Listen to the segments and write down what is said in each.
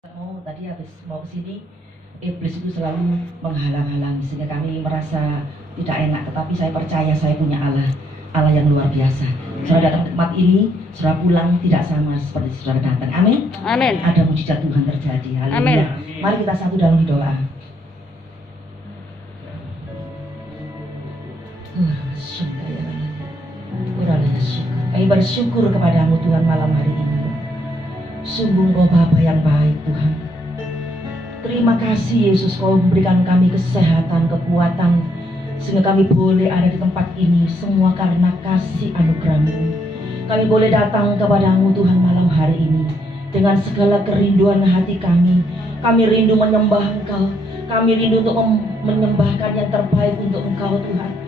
Tadi habis mau ke sini, iblis itu selalu menghalang-halangi sehingga kami merasa tidak enak. Tetapi saya percaya saya punya Allah, Allah yang luar biasa. Saudara datang ke tempat ini, saudara pulang tidak sama seperti saudara datang. Amin. Amin. Ada mujizat Tuhan terjadi. Haleluya. Amin. Mari kita satu dalam doa. Kami bersyukur kepadamu Tuhan malam hari ini. Sungguh Engkau Bapa yang baik Tuhan. Terima kasih Yesus, Kau memberikan kami kesehatan, kekuatan, sehingga kami boleh ada di tempat ini. Semua karena kasih anugerah-Mu. Kami boleh datang kepadamu Tuhan malam hari ini dengan segala kerinduan hati kami. Kami rindu menyembah Engkau. Kami rindu untuk menyembahkan yang terbaik untuk Engkau Tuhan.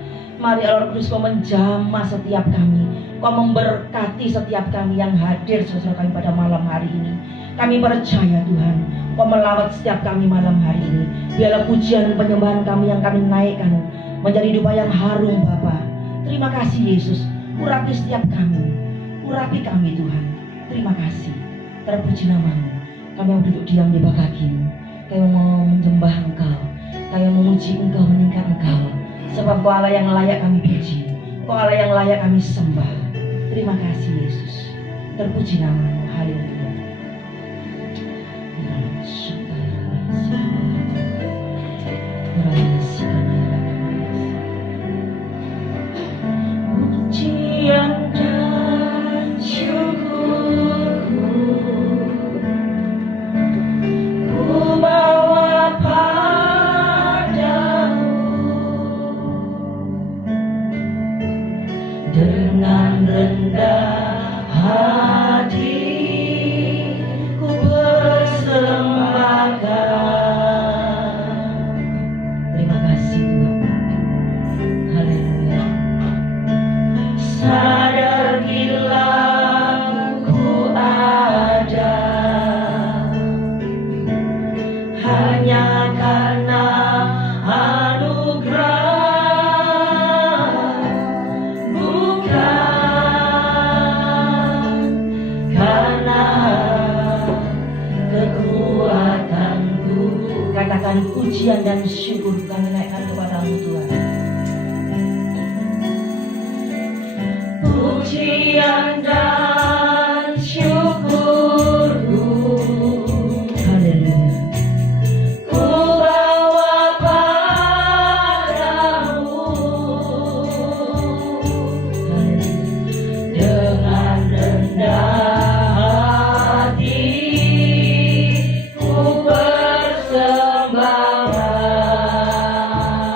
Mari Allah Kudus, Kau menjamah setiap kami. Kau memberkati setiap kami yang hadir saudara kami pada malam hari ini. Kami percaya Tuhan, Kau melawat setiap kami malam hari ini. Biarlah pujian dan penyembahan kami yang kami naikkan menjadi dupa yang harum Bapa. Terima kasih Yesus. Urapi setiap kami. Urapi kami Tuhan. Terima kasih. Terpuji nama-Mu. Kami mau duduk diam di bawah kaki-Mu. Kami mau menyembah Engkau. Kami mau memuji Engkau, meningkat Engkau. Sebab Kau Allah yang layak kami puji. Kau Allah yang layak kami sembah. Terima kasih Yesus. Terpuji nama-Mu. Haleluya. Pujian dan syukurku ku bawa padamu dengan rendah hati. Ku persembahkan. Terima kasih Tuhan. Haleluya. Sadar bila ku ada hanya karena anugerah, bukan karena kekuatanku. Katakan pujian dan syukur kami naikkan kepada-Mu Tuhan. Pujian dan syukurku, haleluya, ku bawa padamu, haleluya, dengan rendah hati ku persembahkan.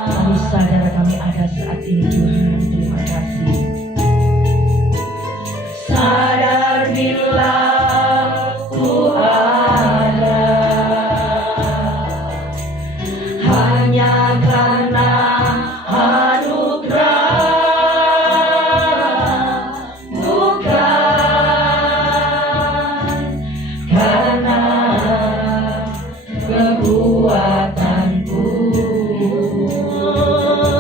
Kami sadar kami ada saat ini Tuhan. Terima kasih. Sadar bila ku ada hanya karena anugerah, bukan karena kekuatanku.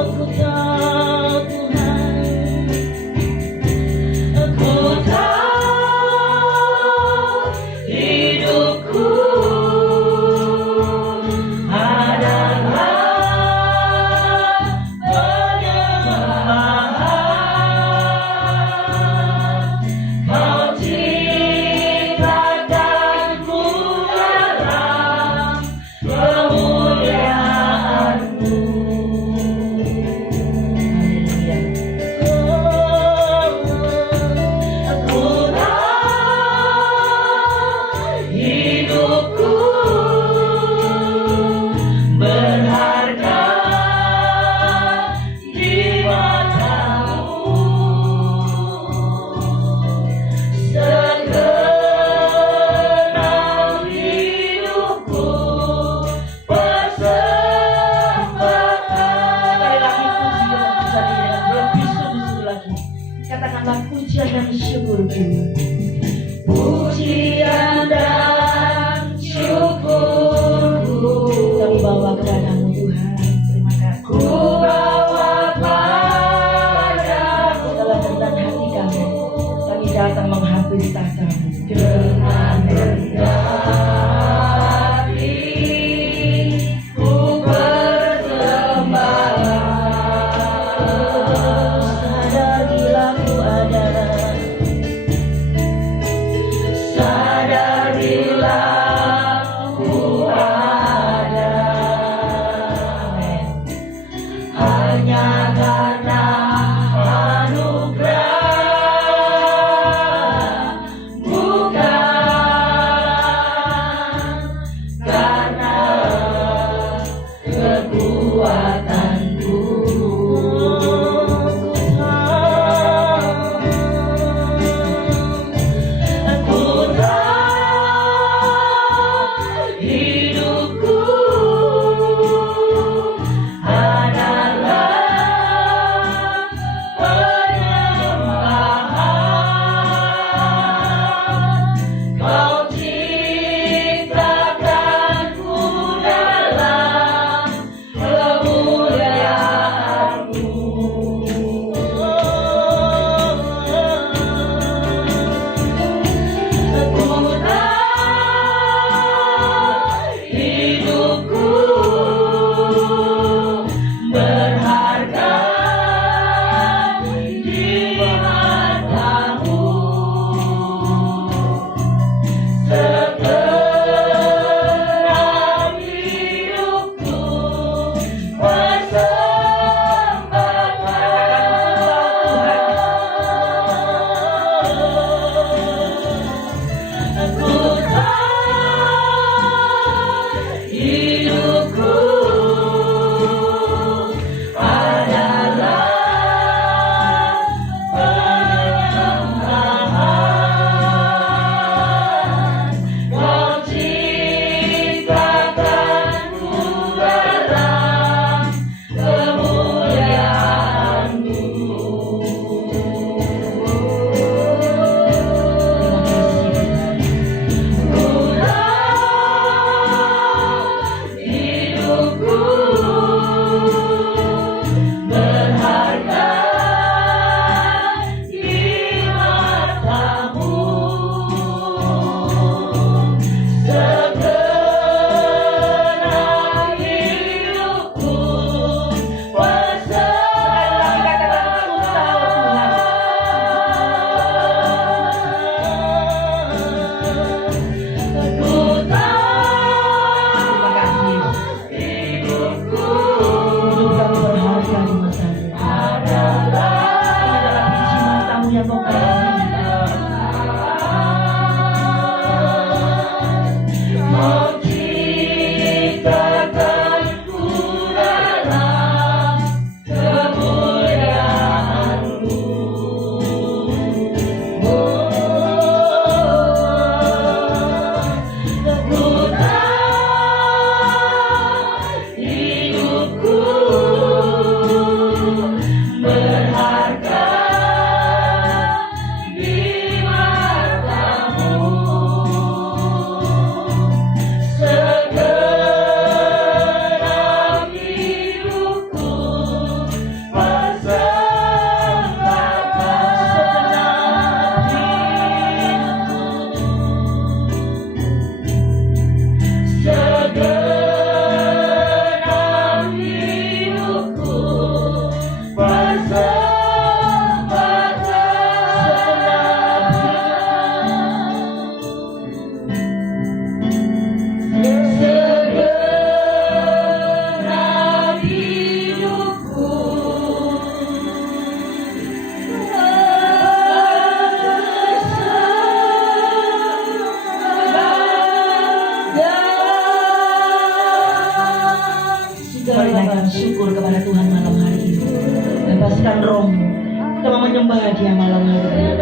Ku tahu Tuhan, ku tahu hidupku adalah penyembahan. Kau ciptakanku dalam kemuliaan. menyembah Dia malam hari ini.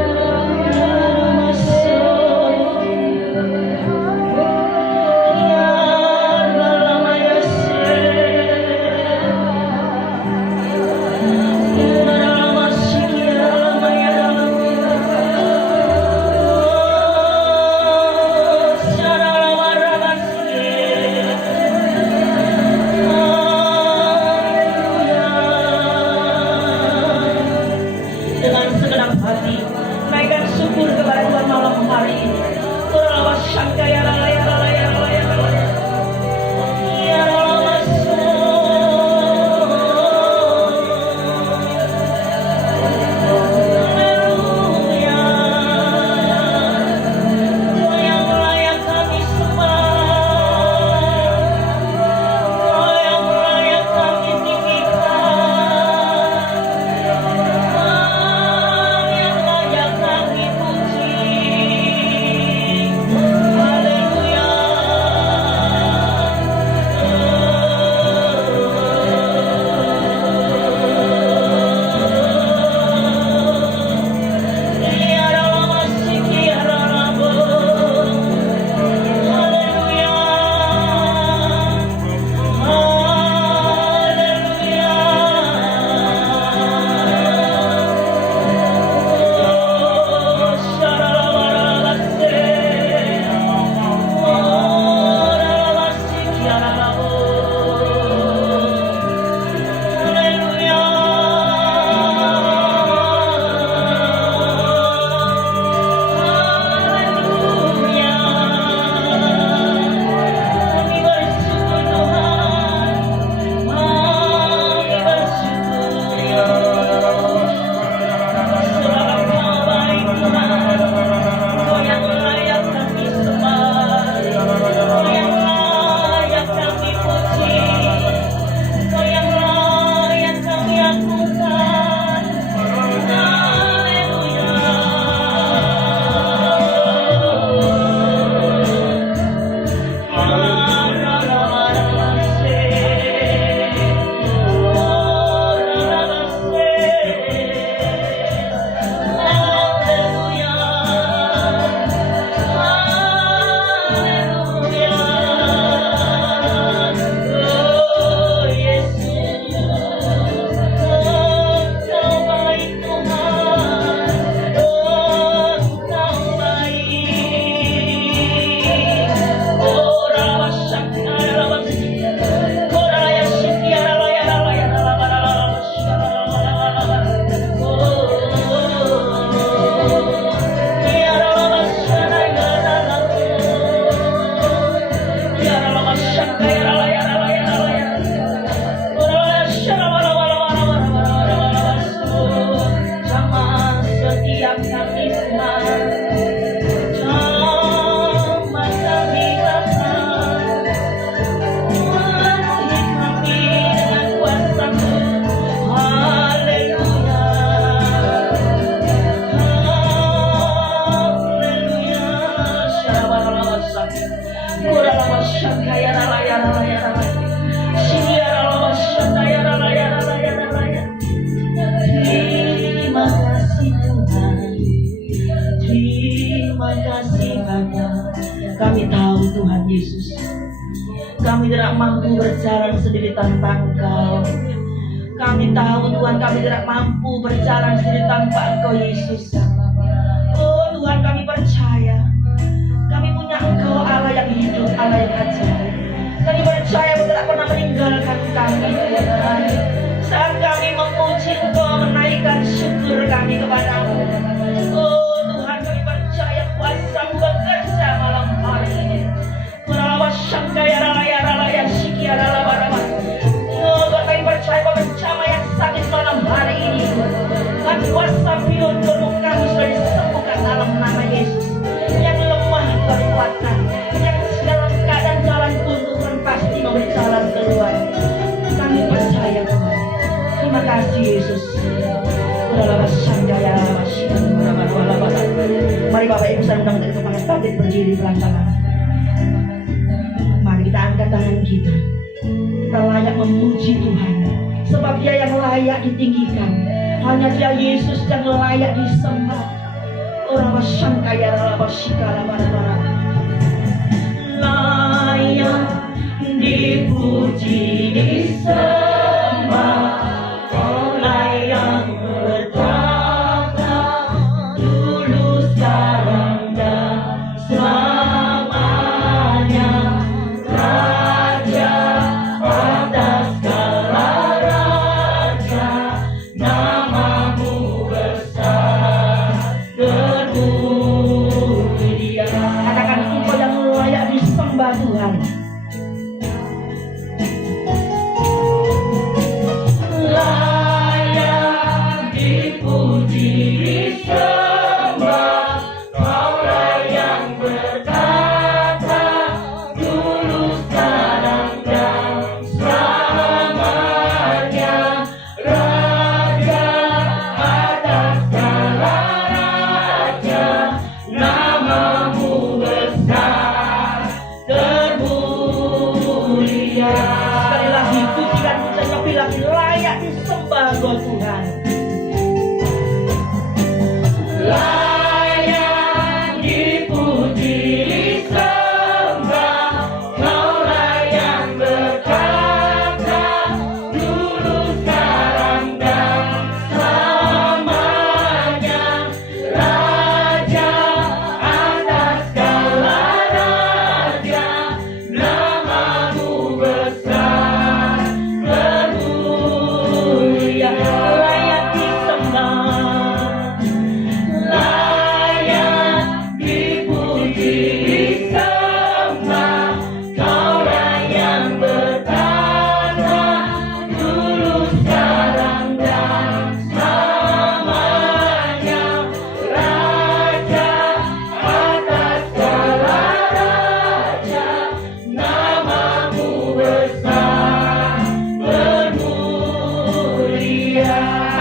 Kami tahu Tuhan Yesus, kami tidak mampu berjalan sendiri tanpa Engkau. Kami tahu Tuhan, kami tidak mampu berjalan sendiri tanpa Engkau Yesus. Oh Tuhan, kami percaya kami punya Engkau, Allah yang hidup, Allah yang ajaib. Kami percaya Engkau tidak pernah meninggalkan kami Tuhan. Saat kami memuji Engkau, menaikkan syukur kami kepadamu. Oh Tuhan, kami percaya kuasa-Mu bekerja malam hari ini. Oh kami percaya bencana yang sakit malam hari ini, dan kuasa Biyun-Biyun kami sudah disembuhkan dalam nama Yesus. Yang lemah Tuhan kuatkan, yang dalam keadaan jalan buntu Tuhan pasti memberi jalan keluar. Kami percaya Tuhan. Terima kasih Yesus. Mari Bapak Ibu saya undang dari kepala bangkit berdiri pelan-pelan. Mari kita angkat tangan kita. Kita layak memuji Tuhan, sebab Dia yang layak ditinggikan, Hanya Dia Yesus yang layak disembah. Orang masyangkaya rabasikala bara-bara. Layak dipuji disembah, Kau layak bertata dulu sekarang dan selamanya. Raja atas segala raja, namamu besar terpuji. Katakan Engkau yang layak disembah Tuhan. Layak dipuji disembah, Kau layak bertata dulu sekarang dan selamanya. Raja atas segala raja, namamu besar termulia. Sekali lagi pujikan kita nyopi lagi, layak disembah Engkau Tuhan. Layak dipuji disembah, Kau layak berkata dulu sekarang dan selamanya. Raja atas segala raja, namamu besar termulia. Layak disembah, layak dipuji disembah, Kau layak bertata dulu sekarang dan selamanya. Raja atas segala raja, namamu besar termulia.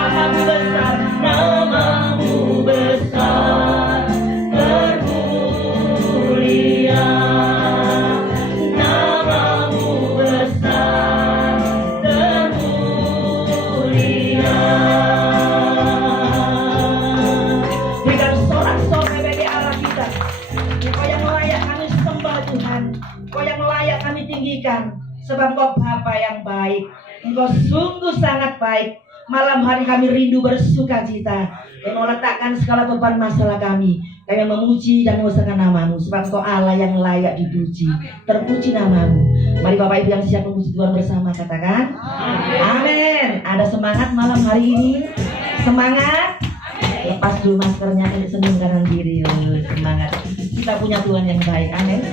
Namamu besar, namamu besar termulia. Namamu besar termulia. Berikan sorak-sorai bagi Allah kita. Kau yang layak kami sembah Tuhan, Kau yang layak kami tinggikan, sebab Kau Bapa yang baik. Engkau sungguh sangat baik. Malam hari kami rindu bersukacita, yang meletakkan segala beban masalah kami. Kami memuji dan mengusahakan namamu, sebab Kau Allah yang layak dipuji. Terpuji namamu. Mari Bapak Ibu yang siap memuji Tuhan bersama, katakan amin. Ada semangat malam hari ini? Semangat? Lepas dulu maskernya, senyum kanan kiri. Semangat. Kita punya Tuhan yang baik. Amin.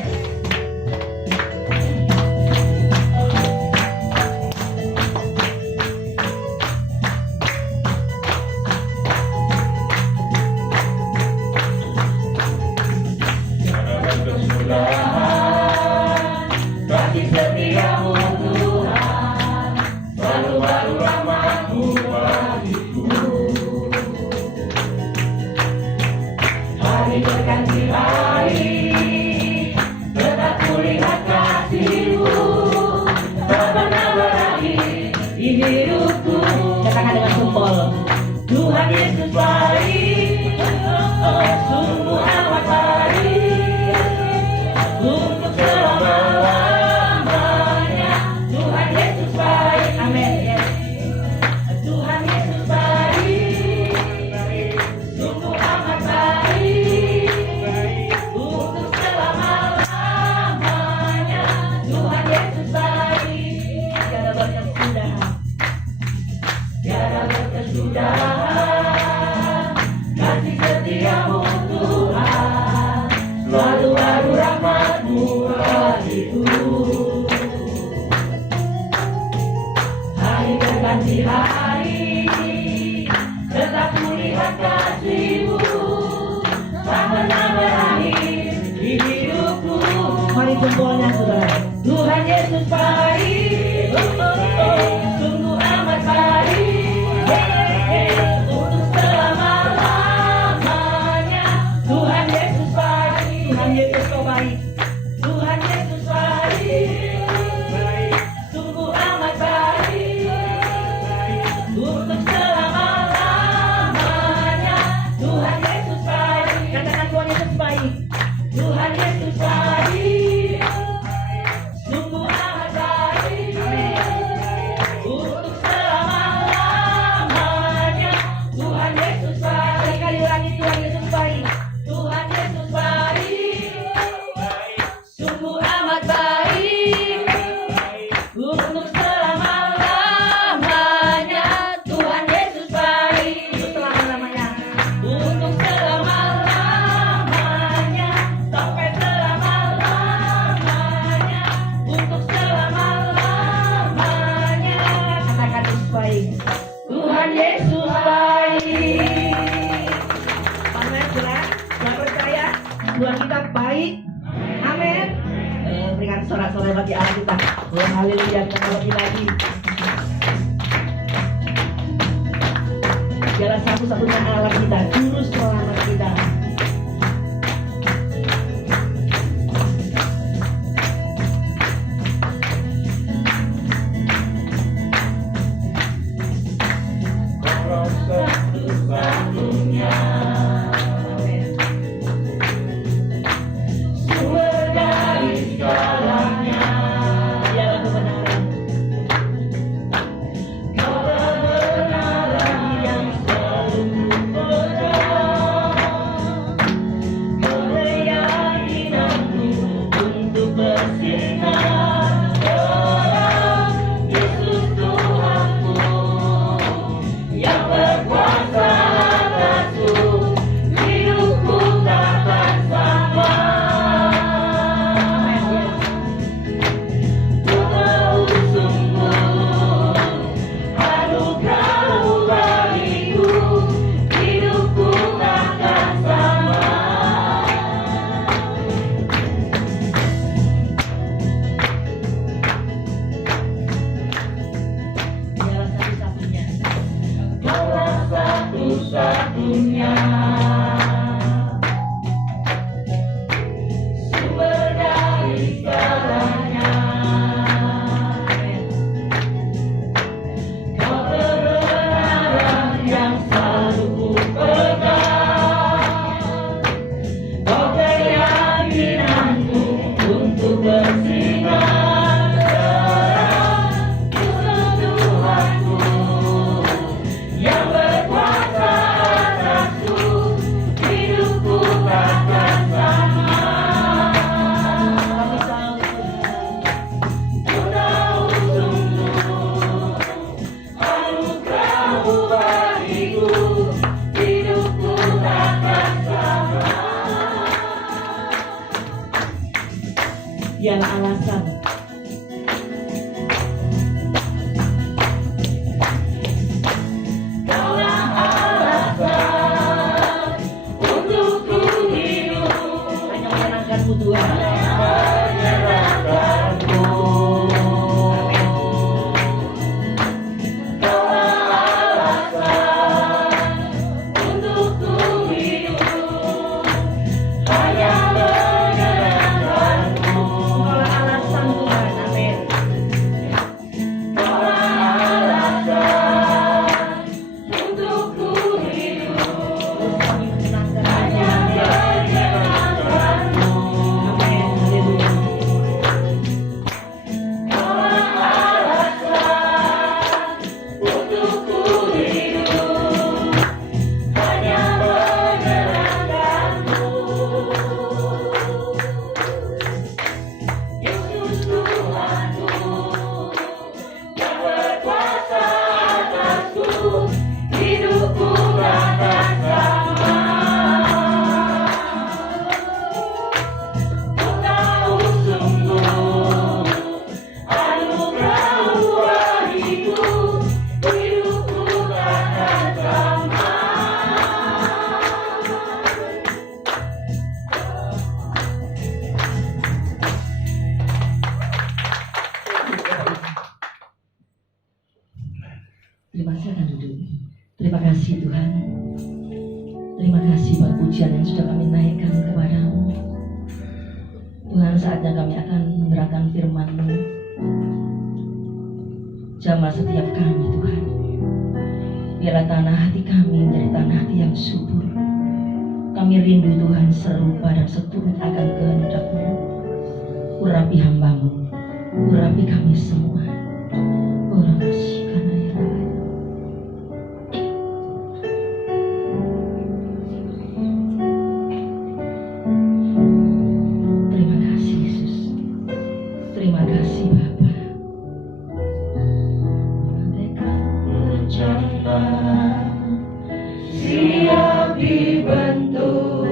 Kasih setiamu Tuhan, selalu baru rahmat-Mu bagiku. Hari berganti hari, tetap kulihat kasih-Mu, tak pernah berakhir di hidupku. Katakan dengan jempol, Tuhan Yesus baik, sungguh amat baik, untuk selama-lamanya. Tuhan Yesus baik, amin. Tuhan Yesus baik, sungguh amat baik, untuk selama-lamanya. Tuhan Yesus baik, tiada berkesudahan, tiada berkesudahan. Kasih setiamu Tuhan, selalu baru rahmat-Mu bagiku. Hari berganti hari, tetap kulihat kasih-Mu, tak pernah berakhir di hidupku. Mari jempolnya saudara. Tuhan Yesus baik, sungguh amat baik, untuk selama-lamanya. Tuhan Yesus baik, Tuhan Yesus Kau baik, Tuhan Yesus baik, sungguh amat baik, untuk selama-lamanya. dengan sorak-sorai bagi Allah kita. Oh haleluya, kita lebih lagi. Dialah satu-satunya Allah kita, juru selamat kita. Satu-satunya sumber dari segalanya, Dialah kebenaran, kebenaran yang selalu berjalan, keyakinanku untuk bersinar terang. Yesus Tuhanku yang berkuasa atasku, hidupku takkan sama. Ku tahu sungguh anugerah-Mu bagiku, hidupku takkan sama. dialah satu-satunya. Kaulah satu-satunya sumber dari segalanya, kebenaran yang selalu ku pegang, kau keyakinanku untuk bersinar terang. Yesus Tuhanku yang berkuasa atasku, hidupku takkan sama. Kami tahu Ku tahu sungguh anugerah-Mu bagiku, hidupku takkan sama. dialah alasan. Kaulah alasan untuk ku hidup, Hanya menyenangkan-Mu Tuhan. menyerahkanku. Kaulah alasan untuk ku hidup, hanya menyerahkanku. Kaulah alasan Tuhan, amin. Kaulah alasan untuk ku hidup, Terus kami menyenangkan hanya menyerahkanku. amin, haleluya. Kaulah alasan untuk ku hidup, hanya menyerahkanku. Yesus Tuhanku yang berkuasa atasku, hidupku takkan sama. Ku tahu sungguh anugerah-Mu bagiku, hidupku takkan sama. Terima kasih akan duduk. Terima kasih Tuhan. Terima kasih buat pujian yang sudah kami naikkan kepada-Mu. Tuhan, saatnya kami akan menyerahkan firman-Mu. Jamah setiap kami Tuhan. Biarlah tanah hati kami menjadi tanah hati yang subur. Kami rindu Tuhan serupa dan seturut akan kehendak-Mu. Urapi hamba-Mu, urapi kami semua. Orang kasih karena ya Rabbi. Terima kasih Yesus. Terima kasih Bapa. Berjalan siap dibentuk,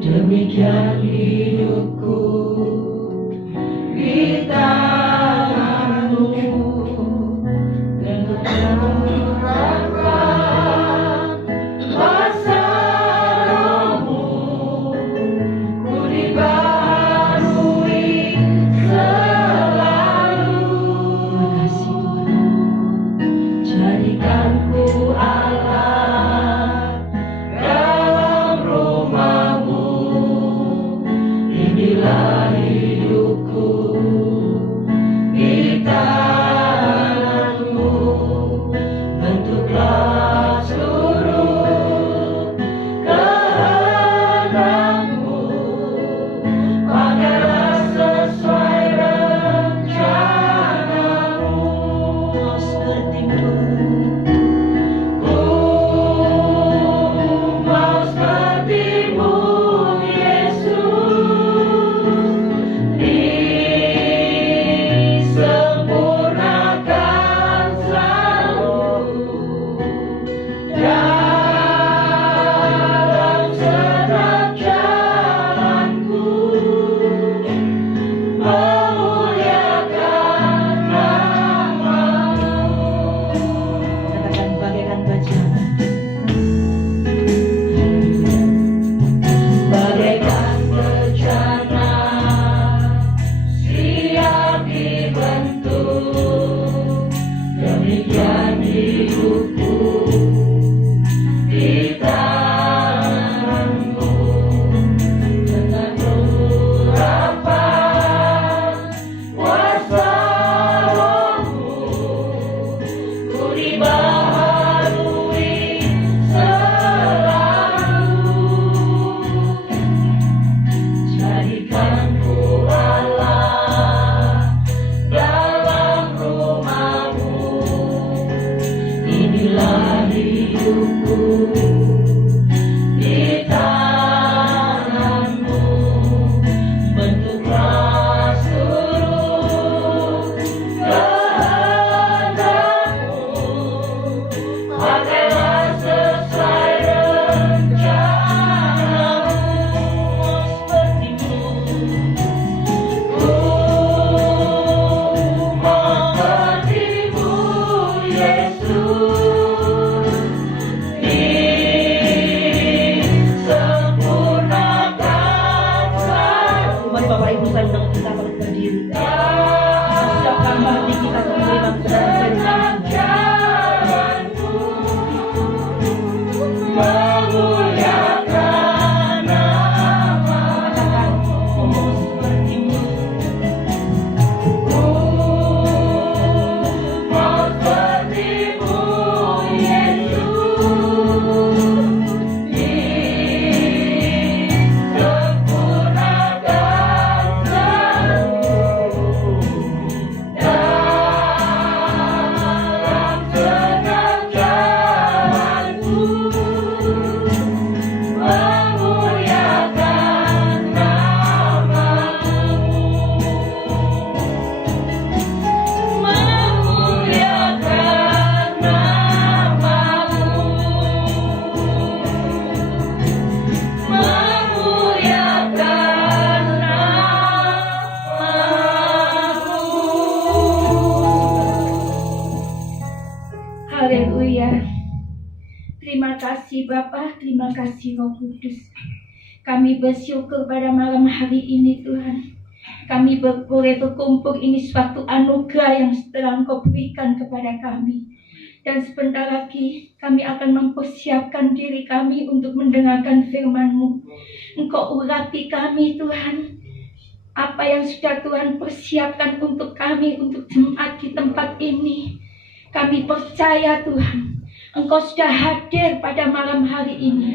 demikian hidupku di tangan-Mu. Tentukan masa rohmu, ku dibaharui memuliakan nama-Mu. Katakan bagaikan bajang. Bagaikan bejana siap dibentuk, demikian hidupku di tangan-Mu. Dengan urapan kuasa Roh-Mu, ku dibaharui selalu. Jadikanku Allah dalam rumah-Mu. Inilah hidupku di tangan-Mu. Bentuklah seluruh kehendak-Mu. Pakailah sesuai rencana-Mu. Seperti-Mu ku mau seperti-Mu, Yesus. Disempurnakan selalu. Mari Bapak Ibu saya undang kita untuk berdiri. Siapkan hati kita untuk menerima kebenaran Jalanmu memuliakan nama-Mu. seperti-Mu. Ku mau seperti-Mu, Yesus. Disempurnakan selalu dalam setiap jalanku. Memuliakan nama-Mu. Memuliakan nama-Mu. Memuliakan nama-Mu. Haleluya. Terima kasih Bapa, terima kasih Roh Kudus. Kami bersyukur pada malam hari ini Tuhan. Kami boleh berkumpul, ini suatu anugerah yang telah Engkau berikan kepada kami. Dan sebentar lagi kami akan mempersiapkan diri kami untuk mendengarkan firman-Mu. Engkau urapi kami Tuhan. Apa yang sudah Tuhan persiapkan untuk kami, untuk jemaat di tempat ini. Kami percaya Tuhan, Engkau sudah hadir pada malam hari ini.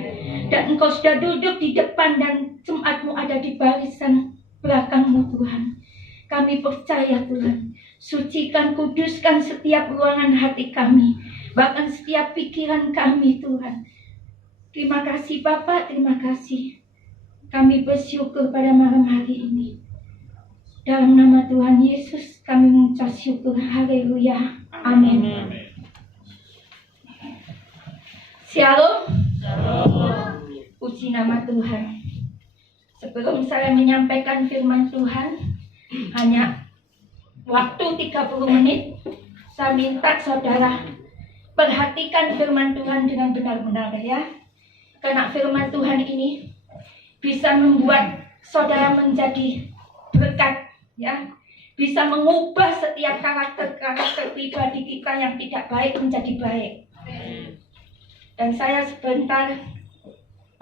Dan Engkau sudah duduk di depan dan jemaat-Mu ada di barisan belakang-Mu Tuhan. Kami percaya Tuhan, sucikan, kuduskan setiap ruangan hati kami. Bahkan setiap pikiran kami Tuhan. Terima kasih Bapa, terima kasih. Kami bersyukur pada malam hari ini. Dalam nama Tuhan Yesus kami mengucap syukur. Haleluya. Amin. Shalom. Puji nama Tuhan. Sebelum saya menyampaikan firman Tuhan, hanya waktu 30 menit, saya minta saudara perhatikan firman Tuhan dengan benar-benar ya. Karena firman Tuhan ini bisa membuat saudara menjadi berkat ya. Bisa mengubah setiap karakter pribadi kita yang tidak baik menjadi baik. Dan saya sebentar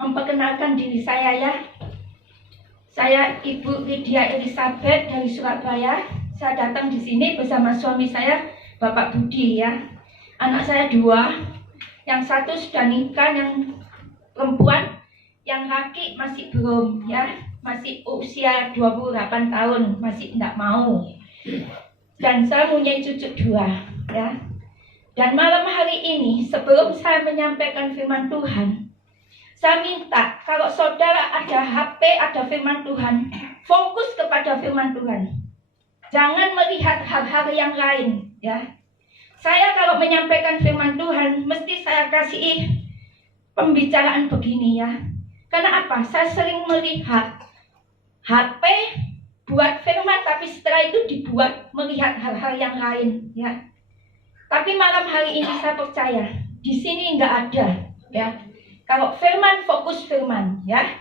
memperkenalkan diri saya ya. Saya Ibu Lydia Elizabeth dari Surabaya. Saya datang di sini bersama suami saya, Bapak Budi ya. Anak saya 2, yang satu sudah nikah, yang perempuan, yang laki masih belum ya. Masih usia 28 tahun, masih tidak mau. Dan saya punya cucu 2 ya. Dan malam hari ini sebelum saya menyampaikan firman Tuhan, saya minta kalau saudara ada HP, ada firman Tuhan, fokus kepada firman Tuhan. Jangan melihat hal-hal yang lain ya. Saya kalau menyampaikan firman Tuhan mesti saya kasih pembicaraan begini ya. Karena apa? Saya sering melihat HP buat firman, tapi setelah itu dibuat melihat hal-hal yang lain, ya. Tapi malam hari ini saya percaya di sini nggak ada, ya. Kalau firman, fokus firman, ya.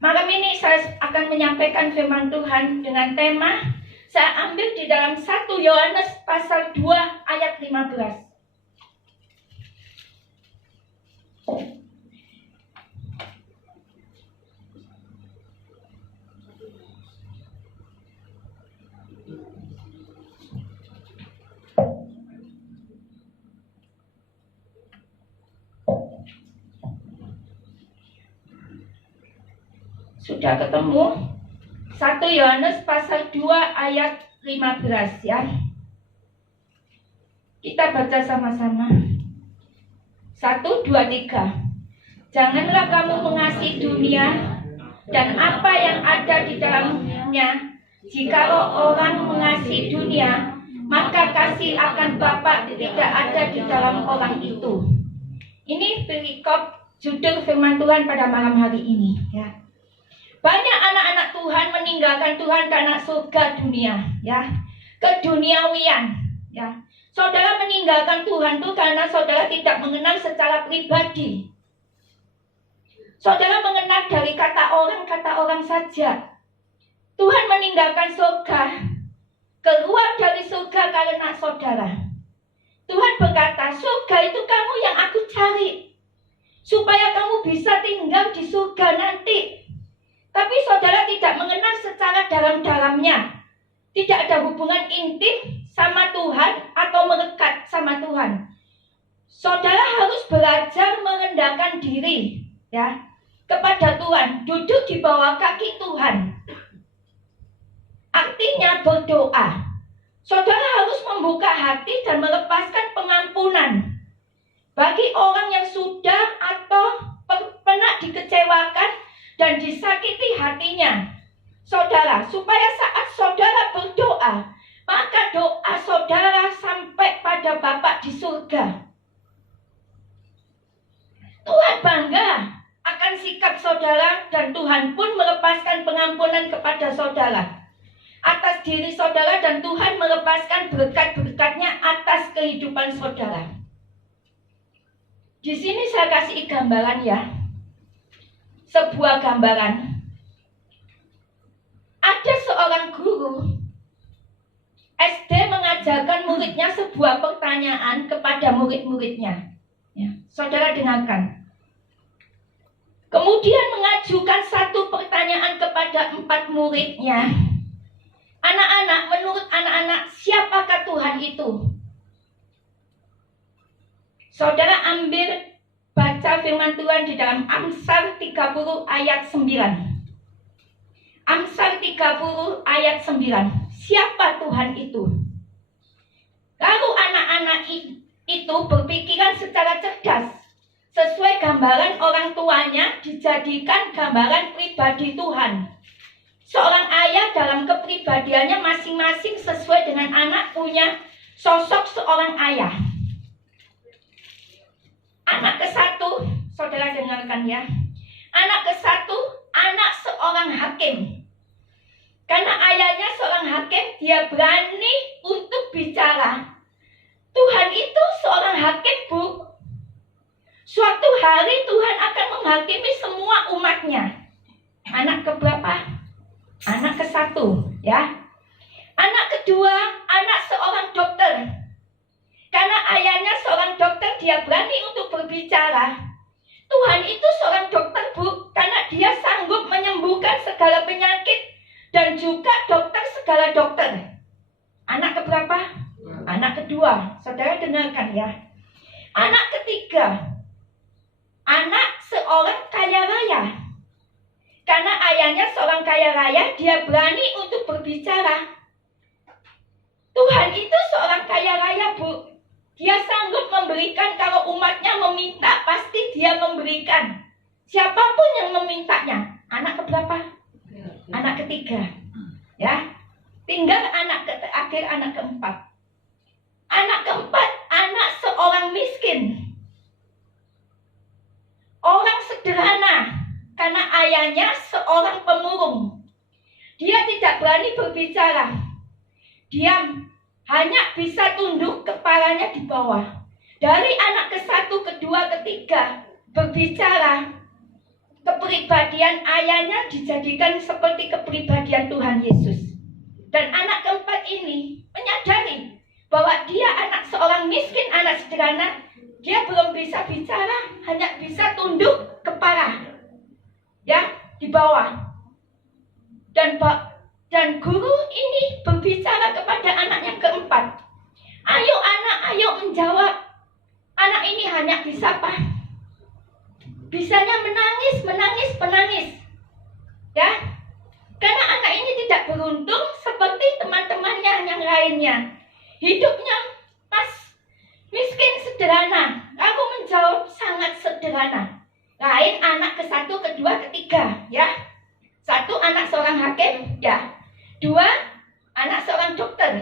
Malam ini saya akan menyampaikan firman Tuhan dengan tema saya ambil di dalam 1 Yohanes pasal 2 ayat 15. Sudah ketemu? 1 Yohanes pasal 2 ayat 15, ya. Kita baca sama-sama. 1, 2, 3. Janganlah kamu mengasihi dunia dan apa yang ada di dalamnya. Jikalau orang mengasihi dunia, maka kasih akan Bapa tidak ada di dalam orang itu. Ini perikop judul firman Tuhan pada malam hari ini, ya. Banyak anak-anak Tuhan meninggalkan Tuhan karena surga dunia, ya, keduniawian, ya. Saudara meninggalkan Tuhan itu karena saudara tidak mengenal secara pribadi. Saudara mengenal dari kata orang saja. Tuhan meninggalkan surga, keluar dari surga karena saudara. Tuhan berkata, surga itu kamu yang aku cari, supaya kamu bisa tinggal di surga nanti. Tapi saudara tidak mengenal secara dalam-dalamnya. Tidak ada hubungan intim sama Tuhan atau melekat sama Tuhan. Saudara harus belajar merendahkan diri, ya, kepada Tuhan, duduk di bawah kaki Tuhan. Artinya berdoa. Saudara harus membuka hati dan melepaskan pengampunan bagi orang yang sudah atau pernah dikecewakan dan disakiti hatinya, saudara, supaya saat saudara berdoa, maka doa saudara sampai pada Bapa di surga. Tuhan bangga akan sikap saudara dan Tuhan pun melepaskan pengampunan kepada saudara atas diri saudara, dan Tuhan melepaskan berkat-berkatnya atas kehidupan saudara. Di sini saya kasih gambaran, ya. Sebuah gambaran. Ada seorang guru SD mengajarkan muridnya sebuah pertanyaan kepada murid-muridnya. Ya, saudara dengarkan. Kemudian mengajukan satu pertanyaan kepada 4 muridnya. Anak-anak, menurut anak-anak, siapakah Tuhan itu? Saudara ambil baca firman Tuhan di dalam Amsal 30 ayat 9. Amsal 30 ayat 9. Siapa Tuhan itu? Lalu anak-anak itu berpikiran secara cerdas. Sesuai gambaran orang tuanya dijadikan gambaran pribadi Tuhan. Seorang ayah dalam kepribadiannya masing-masing sesuai dengan anak punya sosok seorang ayah. Anak ke-1, saudara dengarkan, ya. Anak ke-1, anak seorang hakim. Karena ayahnya seorang hakim, dia berani untuk bicara. Tuhan itu seorang hakim, Bu. Suatu hari Tuhan akan menghakimi semua umatnya. Anak keberapa? Anak ke-1, ya. Anak kedua, anak seorang dokter. Karena ayahnya seorang dokter, dia berani untuk berbicara. Tuhan itu seorang dokter, Bu, karena dia sanggup menyembuhkan segala penyakit dan juga dokter segala dokter. Anak keberapa? Anak kedua. Saudara dengarkan, ya. Anak ketiga, anak seorang kaya raya. Karena ayahnya seorang kaya raya, dia berani untuk berbicara. Tuhan itu seorang kaya raya, Bu. Dia sanggup memberikan, kalau umatnya meminta, pasti dia memberikan. Siapapun yang memintanya. Anak keberapa? Anak ketiga. Ya. Tinggal anak terakhir, anak keempat. Anak keempat, anak seorang miskin. Orang sederhana. karena ayahnya seorang pemurung. Dia tidak berani berbicara. Dia hanya bisa tunduk, kepalanya di bawah. Dari anak ke-1, kedua, ketiga berbicara, kepribadian ayahnya dijadikan seperti kepribadian Tuhan Yesus. Dan anak keempat ini menyadari bahwa dia anak seorang miskin, anak sederhana. Dia belum bisa bicara, hanya bisa tunduk kepala, ya, di bawah. Dan guru ini berbicara kepada anak yang keempat. Ayo anak, ayo menjawab. Anak ini hanya bisa apa? Bisanya menangis. Ya, karena anak ini tidak beruntung seperti teman-temannya yang lainnya. Hidupnya pas miskin sederhana. Aku menjawab sangat sederhana. Lain anak ke-1, kedua, ketiga, ya. 1 anak seorang hakim, ya. 2 anak seorang dokter.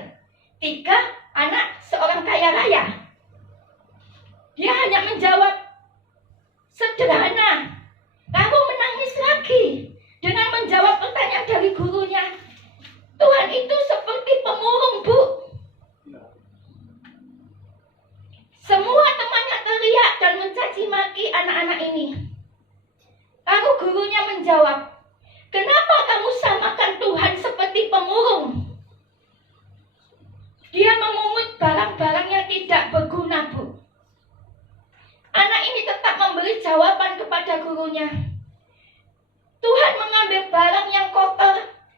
3 anak seorang kaya raya. Dia hanya menjawab sederhana. Lalu menangis lagi dengan menjawab pertanyaan dari gurunya. Tuhan itu seperti pemurung, Bu. Semua temannya teriak dan mencaci maki anak-anak ini. Lalu gurunya menjawab, kenapa kamu samakan Tuhan seperti pemurung? Dia memungut barang-barang yang tidak berguna, Bu. Anak ini tetap memberi jawaban kepada gurunya. Tuhan mengambil barang yang kotor,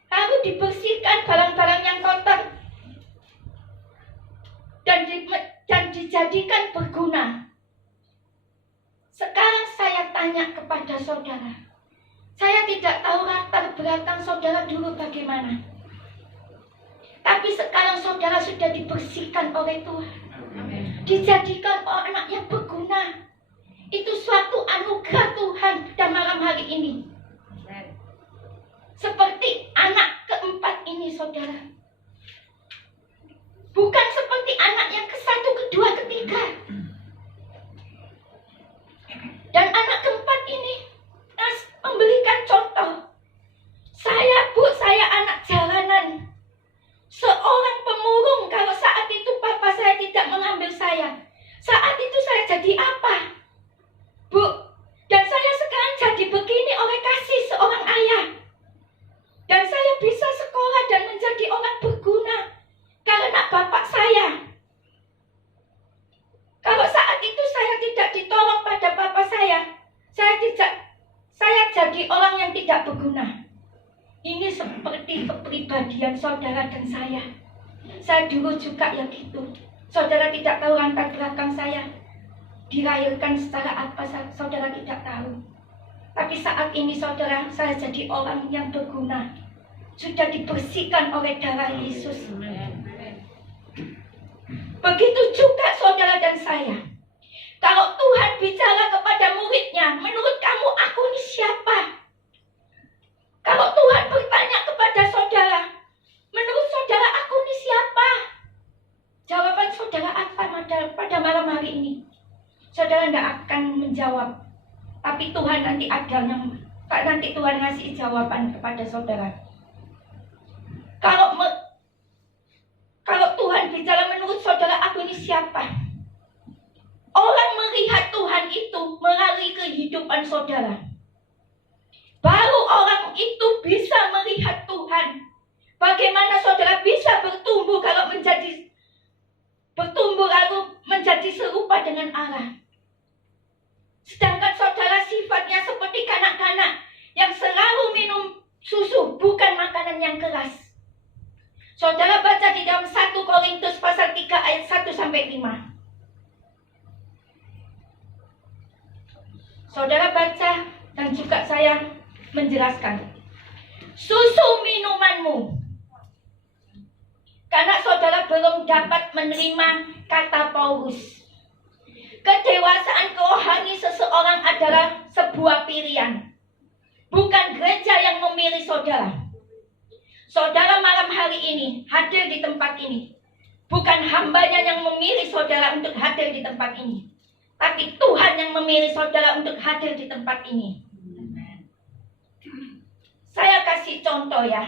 lalu dibersihkan barang-barang yang kotor, dan dijadikan berguna. Sekarang saya tanya kepada saudara. Saya tidak tahu latar belakang saudara dulu bagaimana. Tapi sekarang saudara sudah dibersihkan oleh Tuhan. Dijadikan anak yang berguna. Itu suatu anugerah Tuhan pada malam hari ini. Seperti anak keempat ini, saudara. Bukan seperti anak yang ke-1, kedua, ketiga. Dan anak keempat ini memberikan contoh. Saya anak jalanan. Seorang pemurung. Kalau saat itu papa saya tidak mengambil saya, saat itu saya jadi apa? Bu, dan saya sekarang jadi begini oleh kasih seorang ayah. Dan saya bisa sekolah dan menjadi orang berguna karena bapak saya. Kalau saat itu saya tidak ditolong pada bapak saya jadi orang yang tidak berguna. Ini seperti kepribadian saudara dan saya. Saya dulu juga yang gitu. Saudara tidak tahu latar belakang saya. Dilahirkan secara apa, saudara tidak tahu. Tapi saat ini saudara, saya jadi orang yang berguna. Sudah dibersihkan oleh darah Yesus. Begitu juga saudara dan saya. Kalau Tuhan bicara kepada muridnya, menurut kamu aku ini siapa? Kalau Tuhan bertanya kepada saudara, menurut saudara aku ini siapa? Jawaban saudara apa pada malam hari ini? Saudara tidak akan menjawab. Tapi Tuhan nanti nanti Tuhan ngasih jawaban kepada saudara. Kalau Tuhan bicara menurut saudara aku ini siapa? Orang melihat Tuhan itu melalui kehidupan saudara. Baru orang itu bisa melihat Tuhan. Bagaimana saudara bisa bertumbuh lalu menjadi serupa dengan Allah. Sedangkan saudara sifatnya seperti kanak-kanak yang selalu minum susu, bukan makanan yang keras. Saudara baca di dalam 1 Korintus pasal 3 ayat 1-5. Saudara baca dan juga saya menjelaskan. Susu minumanmu. Karena saudara belum dapat menerima kata Paulus. Kedewasaan rohani seseorang adalah sebuah pilihan. Bukan gereja yang memilih saudara. Saudara malam hari ini hadir di tempat ini. Bukan hambanya yang memilih saudara untuk hadir di tempat ini. Tapi Tuhan yang memilih saudara untuk hadir di tempat ini. Saya kasih contoh ya.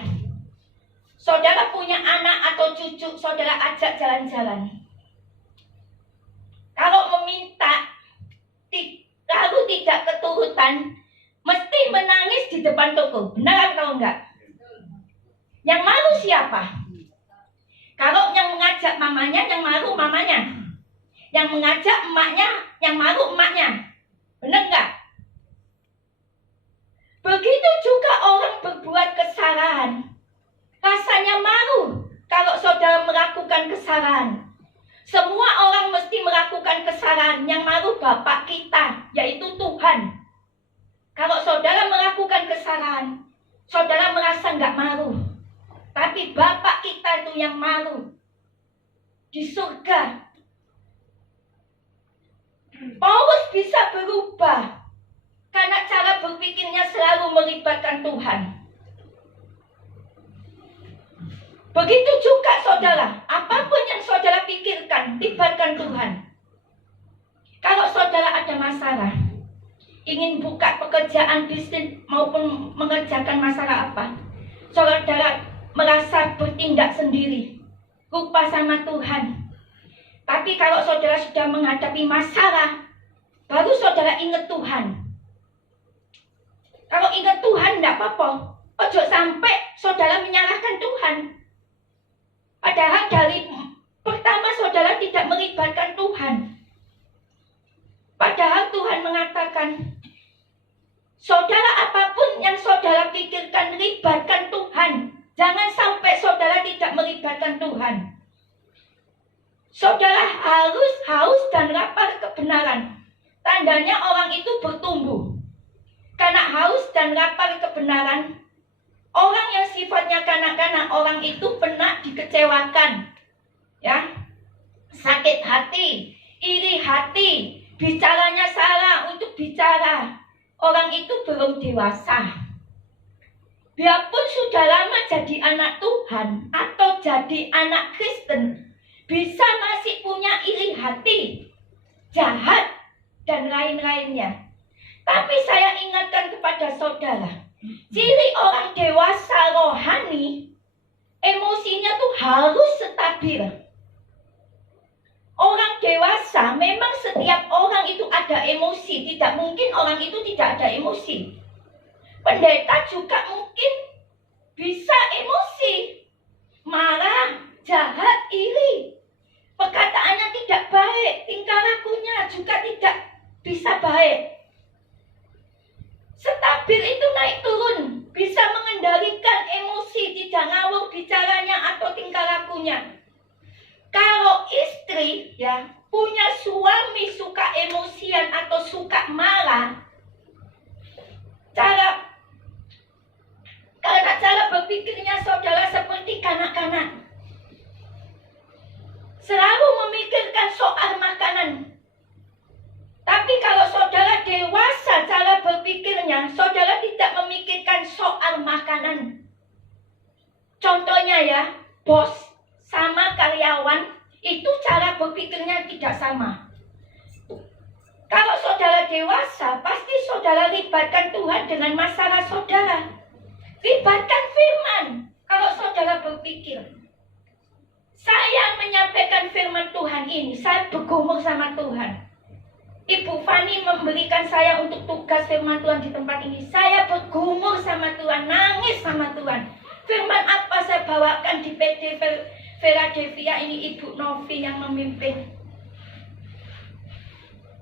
Saudara punya anak atau cucu, saudara ajak jalan-jalan. Kalau meminta, lalu tidak keturutan, mesti menangis di depan toko. Benar atau enggak? Yang malu siapa? Kalau yang mengajak mamanya, yang malu mamanya. Yang mengajak emaknya, yang malu emaknya. Benar enggak? Begitu juga orang berbuat kesalahan. Rasanya malu kalau saudara melakukan kesalahan. Semua orang mesti melakukan kesalahan. Yang malu Bapak kita, yaitu Tuhan. Kalau saudara melakukan kesalahan, saudara merasa enggak malu. Tapi Bapak kita itu yang malu. Di surga. Paulus bisa berubah. Karena cara berpikirnya selalu melibatkan Tuhan. Begitu juga saudara. Apapun yang saudara pikirkan, libatkan Tuhan. Kalau saudara ada masalah, ingin buka pekerjaan bisnis maupun mengerjakan masalah apa, saudara merasa bertindak sendiri, lupa sama Tuhan. Tapi kalau saudara sudah menghadapi masalah, baru saudara ingat Tuhan. Kalau ingat Tuhan tidak apa-apa. Ojo sampai saudara menyalahkan Tuhan. Padahal dari pertama saudara tidak melibatkan Tuhan. Padahal Tuhan mengatakan, saudara apapun yang saudara pikirkan, libatkan Tuhan. Jangan sampai saudara tidak melibatkan Tuhan. Saudara harus haus dan lapar kebenaran. Tandanya orang itu bertumbuh. Karena haus dan lapar kebenaran, orang yang sifatnya kanak-kanak, orang itu pernah dikecewakan. Ya, sakit hati, iri hati, bicaranya salah untuk bicara. Orang itu belum dewasa. Biarpun sudah lama jadi anak Tuhan atau jadi anak Kristen, bisa masih punya iri hati, jahat, dan lain-lainnya. Tapi saya ingatkan kepada saudara, ciri orang dewasa rohani, emosinya tuh harus stabil. Orang dewasa, memang setiap orang itu ada emosi, tidak mungkin orang itu tidak ada emosi. Pendeta juga mungkin bisa emosi, marah, jahat, iri. Perkataannya tidak baik, tingkah lakunya juga tidak bisa baik. Stabil itu naik turun, bisa mengendalikan emosi, tidak ngawur bicaranya atau tingkah lakunya. Kalau istri ya punya suami suka emosian atau suka marah, karena cara berpikirnya saudara seperti kanak-kanak, selalu memikirkan soal makanan. Tapi kalau saudara dewasa cara berpikirnya, saudara tidak memikirkan soal makanan. Contohnya ya, bos sama karyawan, itu cara berpikirnya tidak sama. Kalau saudara dewasa, pasti saudara libatkan Tuhan dengan masalah saudara. Libatkan firman kalau saudara berpikir. Saya menyampaikan firman Tuhan ini, saya bergumul sama Tuhan. Ibu Fani memberikan saya untuk tugas firman Tuhan di tempat ini. Saya bergumul sama Tuhan, nangis sama Tuhan. Firman apa saya bawakan di PD Philadelphia ini, Ibu Novi yang memimpin.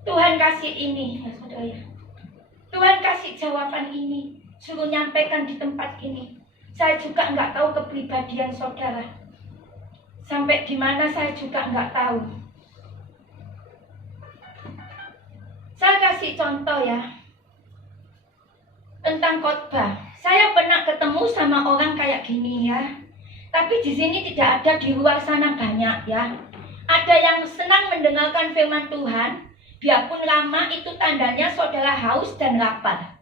Tuhan kasih ini, ya saudara. Tuhan kasih jawaban ini, suruh nyampaikan di tempat ini. Saya juga nggak tahu kepribadian saudara. Sampai di mana saya juga nggak tahu. Saya kasih contoh ya tentang khotbah. Saya pernah ketemu sama orang kayak gini ya. Tapi di sini tidak ada, di luar sana banyak ya. Ada yang senang mendengarkan firman Tuhan, biarpun lama, itu tandanya saudara haus dan lapar.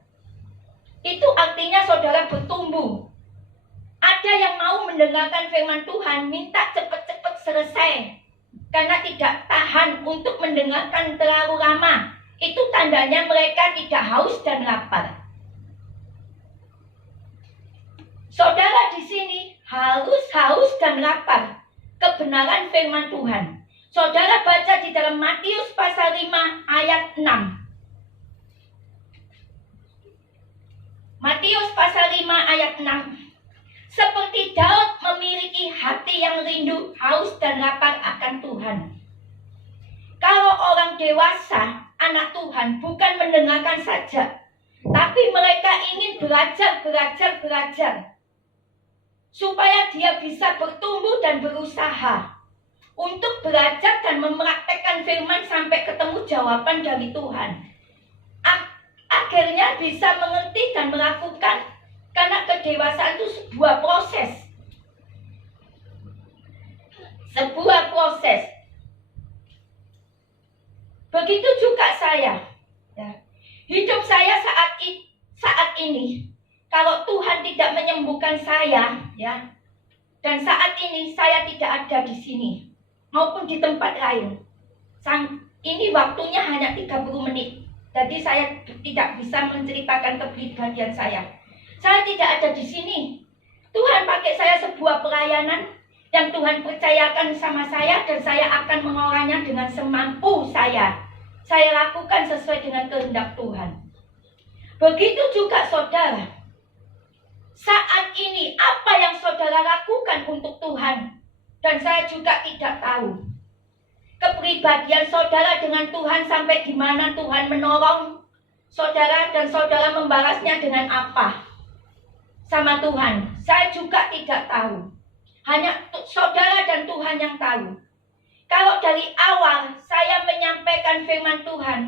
Itu artinya saudara bertumbuh. Ada yang mau mendengarkan firman Tuhan, minta cepat-cepat selesai karena tidak tahan untuk mendengarkan terlalu lama. Itu tandanya mereka tidak haus dan lapar. Saudara di sini harus haus dan lapar kebenaran firman Tuhan. Saudara baca di dalam Matius pasal 5 ayat 6. Matius pasal 5 ayat 6. Seperti Daud memiliki hati yang rindu, haus dan lapar akan Tuhan. Kalau orang dewasa, anak Tuhan bukan mendengarkan saja, tapi mereka ingin belajar. Supaya dia bisa bertumbuh dan berusaha untuk belajar dan mempraktekkan firman sampai ketemu jawaban dari Tuhan. Akhirnya bisa mengerti dan melakukan, karena kedewasaan itu sebuah proses. Begitu juga saya. Ya. Hidup saya saat ini, kalau Tuhan tidak menyembuhkan saya, ya, dan saat ini saya tidak ada di sini maupun di tempat lain. Ini waktunya hanya 30 menit. Jadi saya tidak bisa menceritakan kepribadian saya. Saya tidak ada di sini. Tuhan pakai saya sebuah pelayanan yang Tuhan percayakan sama saya, dan saya akan mengolahnya dengan semampu saya. Saya lakukan sesuai dengan kehendak Tuhan. Begitu juga saudara. Saat ini apa yang saudara lakukan untuk Tuhan? Dan saya juga tidak tahu kepribadian saudara dengan Tuhan sampai di mana Tuhan menolong saudara dan saudara membalasnya dengan apa sama Tuhan. Saya juga tidak tahu. Hanya saudara dan Tuhan yang tahu. Kalau dari awal saya menyampaikan firman Tuhan,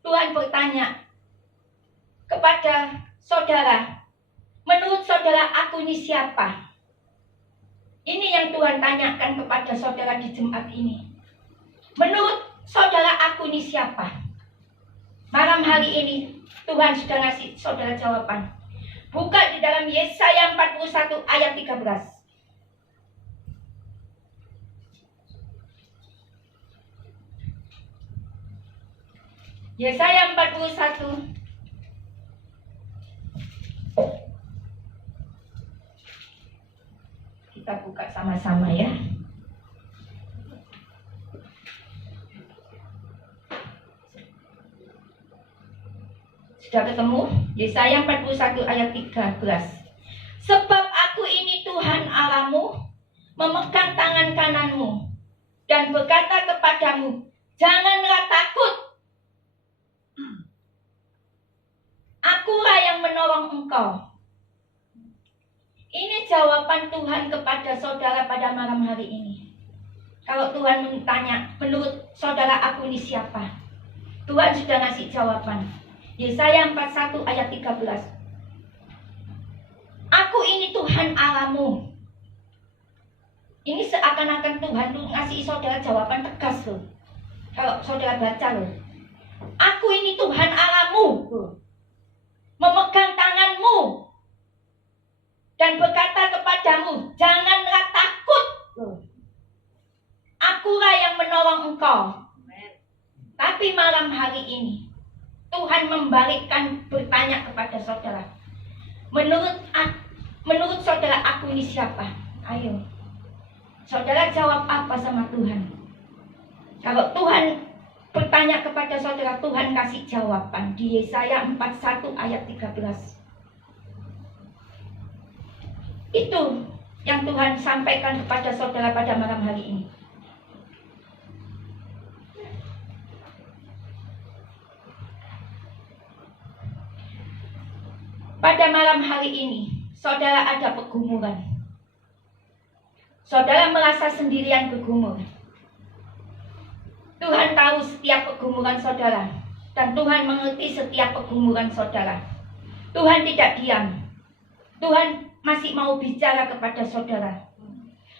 Tuhan bertanya kepada saudara, menurut saudara aku ini siapa? Ini yang Tuhan tanyakan kepada saudara di Jumat ini. Menurut saudara aku ini siapa? Malam hari ini Tuhan sudah ngasih saudara jawaban. Buka di dalam Yesaya 41 ayat 13. Yesaya 41 kita buka sama-sama ya. Sudah ketemu? Yesaya 41 ayat 13. Sebab aku ini Tuhan Allahmu, memegang tangan kananmu dan berkata kepadamu, janganlah takut. Akulah yang menolong engkau. Ini jawaban Tuhan kepada saudara pada malam hari ini. Kalau Tuhan bertanya, menurut saudara aku ini siapa? Tuhan sudah ngasih jawaban. Yesaya 41 ayat 13. Aku ini Tuhan Allahmu. Ini seakan-akan Tuhan ngasih saudara jawaban tegas loh. Kalau saudara baca loh. Aku ini Tuhan Allahmu. Memegang tanganmu dan berkata kepadamu, janganlah takut. Akulah yang menolong engkau. Tapi malam hari ini Tuhan membalikkan bertanya kepada saudara. Menurut saudara aku ini siapa? Ayo. Saudara jawab apa sama Tuhan? Kalau Tuhan bertanya kepada saudara, Tuhan kasih jawaban di Yesaya 41 ayat 13. Itu yang Tuhan sampaikan kepada saudara pada malam hari ini. Pada malam hari ini, saudara ada pergumulan. Saudara merasa sendirian bergumul. Tuhan tahu setiap pergumulan saudara, dan Tuhan mengerti setiap pergumulan saudara. Tuhan tidak diam. Tuhan masih mau bicara kepada saudara.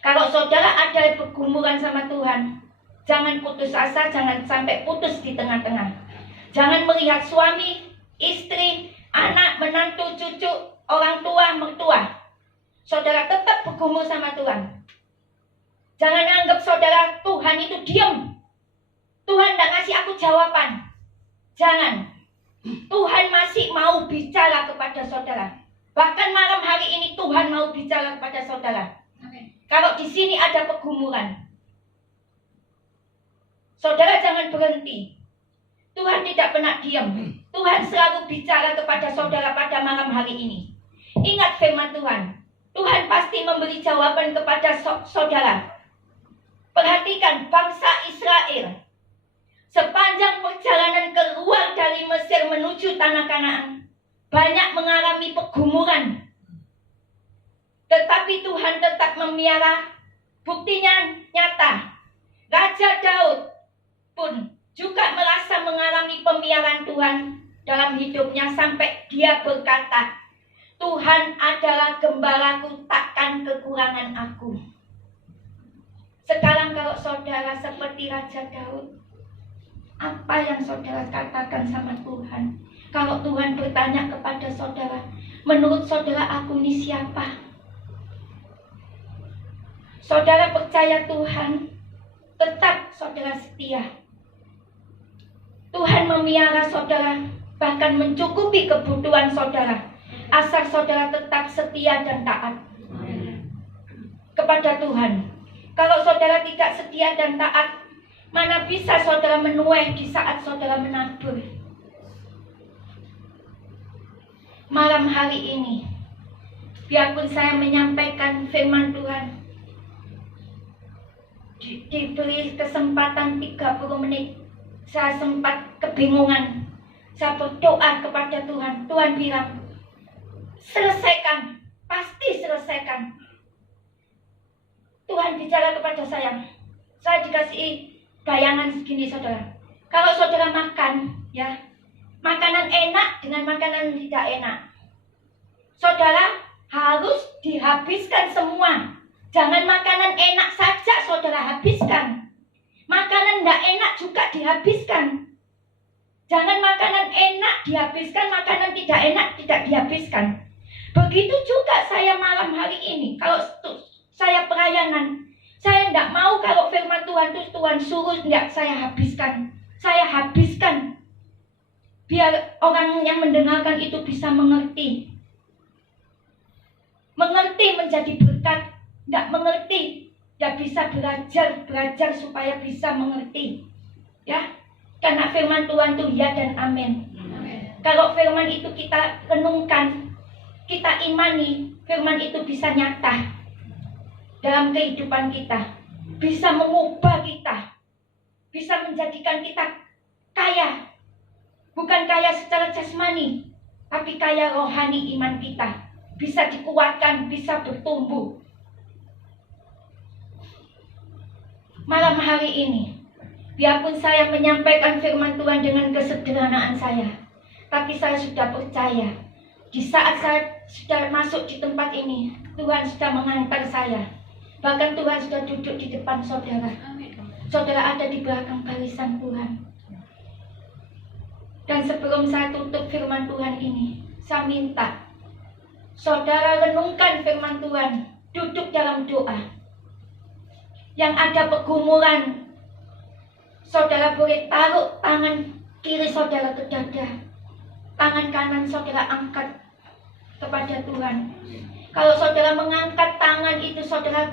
Kalau saudara ada pergumulan sama Tuhan, jangan putus asa, jangan sampai putus di tengah-tengah. Jangan melihat suami, istri, anak, menantu, cucu, orang tua, mertua. Saudara tetap bergumul sama Tuhan. Jangan anggap saudara Tuhan itu diam. Tuhan tidak ngasih aku jawaban. Jangan. Tuhan masih mau bicara kepada saudara. Bahkan malam hari ini Tuhan mau bicara kepada saudara. Kalau di sini ada pergumulan, saudara jangan berhenti. Tuhan tidak pernah diam. Tuhan selalu bicara kepada saudara pada malam hari ini. Ingat firman Tuhan. Tuhan pasti memberi jawaban kepada saudara. Perhatikan bangsa Israel. Sepanjang perjalanan keluar dari Mesir menuju tanah Kanaan, banyak mengalami pergumulan. Tetapi Tuhan tetap memelihara. Buktinya nyata. Raja Daud pun juga merasa mengalami pemeliharaan Tuhan dalam hidupnya sampai dia berkata, Tuhan adalah gembalaku, takkan kekurangan aku. Sekarang kalau saudara seperti Raja Daud, apa yang saudara katakan sama Tuhan? Kalau Tuhan bertanya kepada saudara, menurut saudara aku ini siapa? Saudara percaya Tuhan, tetap saudara setia. Tuhan memelihara saudara, bahkan mencukupi kebutuhan saudara, asal saudara tetap setia dan taat kepada Tuhan. Kalau saudara tidak setia dan taat, mana bisa saudara menuai di saat saudara menabur? Malam hari ini, biarpun saya menyampaikan firman Tuhan, diberi kesempatan 30 menit, saya sempat kebingungan. Saya berdoa kepada Tuhan. Tuhan bilang, selesaikan, pasti selesaikan. Tuhan bicara kepada saya. Saya dikasih bayangan segini, saudara. Kalau saudara makan, ya, makanan enak dengan makanan tidak enak, saudara harus dihabiskan semua. Jangan makanan enak saja saudara habiskan. Makanan tidak enak juga dihabiskan. Jangan makanan enak dihabiskan, makanan tidak enak tidak dihabiskan. Begitu juga saya malam hari ini. Kalau saya pelayanan, saya tidak mau kalau firman Tuhan itu Tuhan suruh tidak saya habiskan. Saya habiskan. Biar orang yang mendengarkan itu bisa mengerti. Mengerti menjadi berkat. Tidak mengerti, tidak bisa belajar supaya bisa mengerti. Ya, karena firman Tuhan itu ya dan amin. Kalau firman itu kita renungkan, kita imani, firman itu bisa nyata dalam kehidupan kita, bisa mengubah kita, bisa menjadikan kita kaya, bukan kaya secara jasmani, tapi kaya rohani iman kita, bisa dikuatkan, bisa bertumbuh. Malam hari ini, biarpun saya menyampaikan firman Tuhan dengan kesederhanaan saya, tapi saya sudah percaya, di saat saya sudah masuk di tempat ini, Tuhan sudah menghantar saya. Bahkan Tuhan sudah duduk di depan saudara. Saudara ada di belakang barisan Tuhan. Dan sebelum saya tutup firman Tuhan ini, saya minta saudara renungkan firman Tuhan, duduk dalam doa. Yang ada pergumulan, saudara boleh taruh tangan kiri saudara ke dada, tangan kanan saudara angkat kepada Tuhan. Kalau saudara mengangkat tangan itu, saudara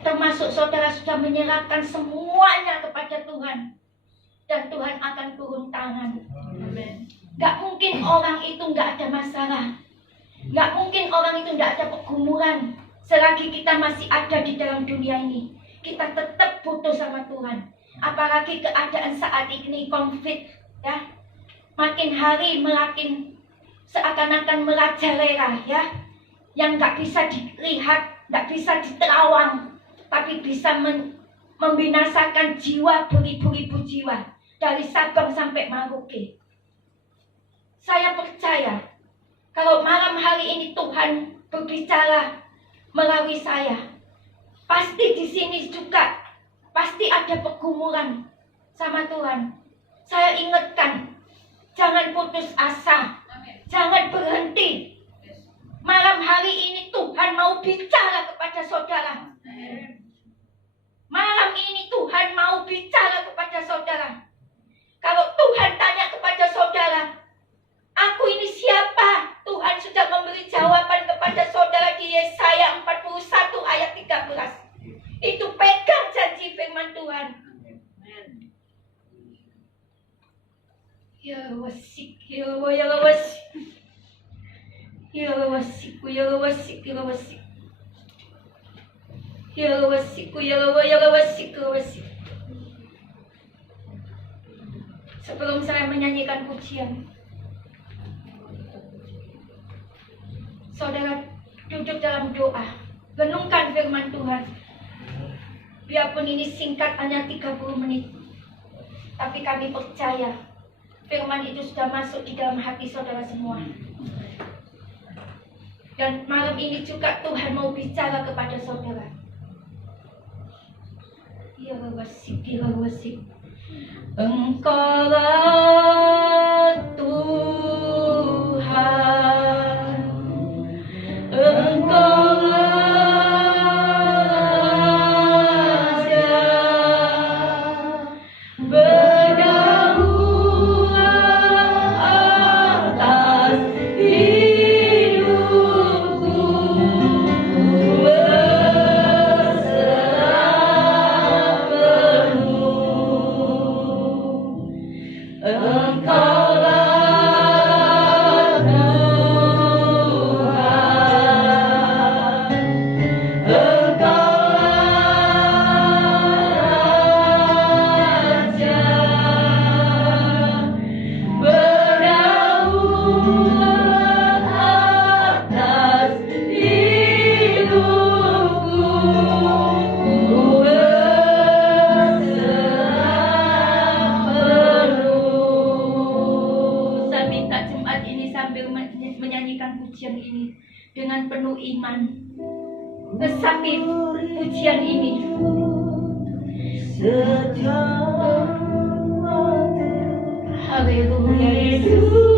termasuk saudara sudah menyerahkan semuanya kepada Tuhan, dan Tuhan akan turun tangan. Gak mungkin orang itu gak ada masalah, gak mungkin orang itu gak ada pergumulan. Selagi kita masih ada di dalam dunia ini, kita tetap butuh sama Tuhan. Apalagi keadaan saat ini konflik, ya, makin hari makin seakan-akan merajalela, ya, yang nggak bisa dilihat, nggak bisa diterawang, tapi bisa membinasakan jiwa beribu-ribu jiwa dari Sabang sampai Merauke. Saya percaya kalau malam hari ini Tuhan berbicara melalui saya, pasti di sini juga pasti ada pergumulan sama Tuhan. Saya ingatkan, jangan putus asa, jangan berhenti. Malam hari ini Tuhan mau bicara kepada saudara. Malam ini Tuhan mau bicara kepada saudara. Kalau Tuhan tanya kepada saudara, aku ini siapa? Tuhan sudah memberi jawaban Sebelum saya menyanyikan pujian, saudara duduk dalam doa, renungkan firman Tuhan. Biarpun ini singkat, hanya 30 menit, tapi kami percaya firman itu sudah masuk di dalam hati saudara semua. Dan malam ini juga Tuhan mau bicara kepada saudara. Ya wasik, ya wasik. Engkaulah Tuhan, Engkaulah Raja, berdaulat atas hidupku, berserah penuh. Engkaulah Tuhan, Engkaulah Raja, berdaulat atas hidupku, berserah penuh. Saya minta Jumat ini sambil menyanyikan pujian ini dengan penuh iman. Resapi pujian ini. Haleluya Yesus.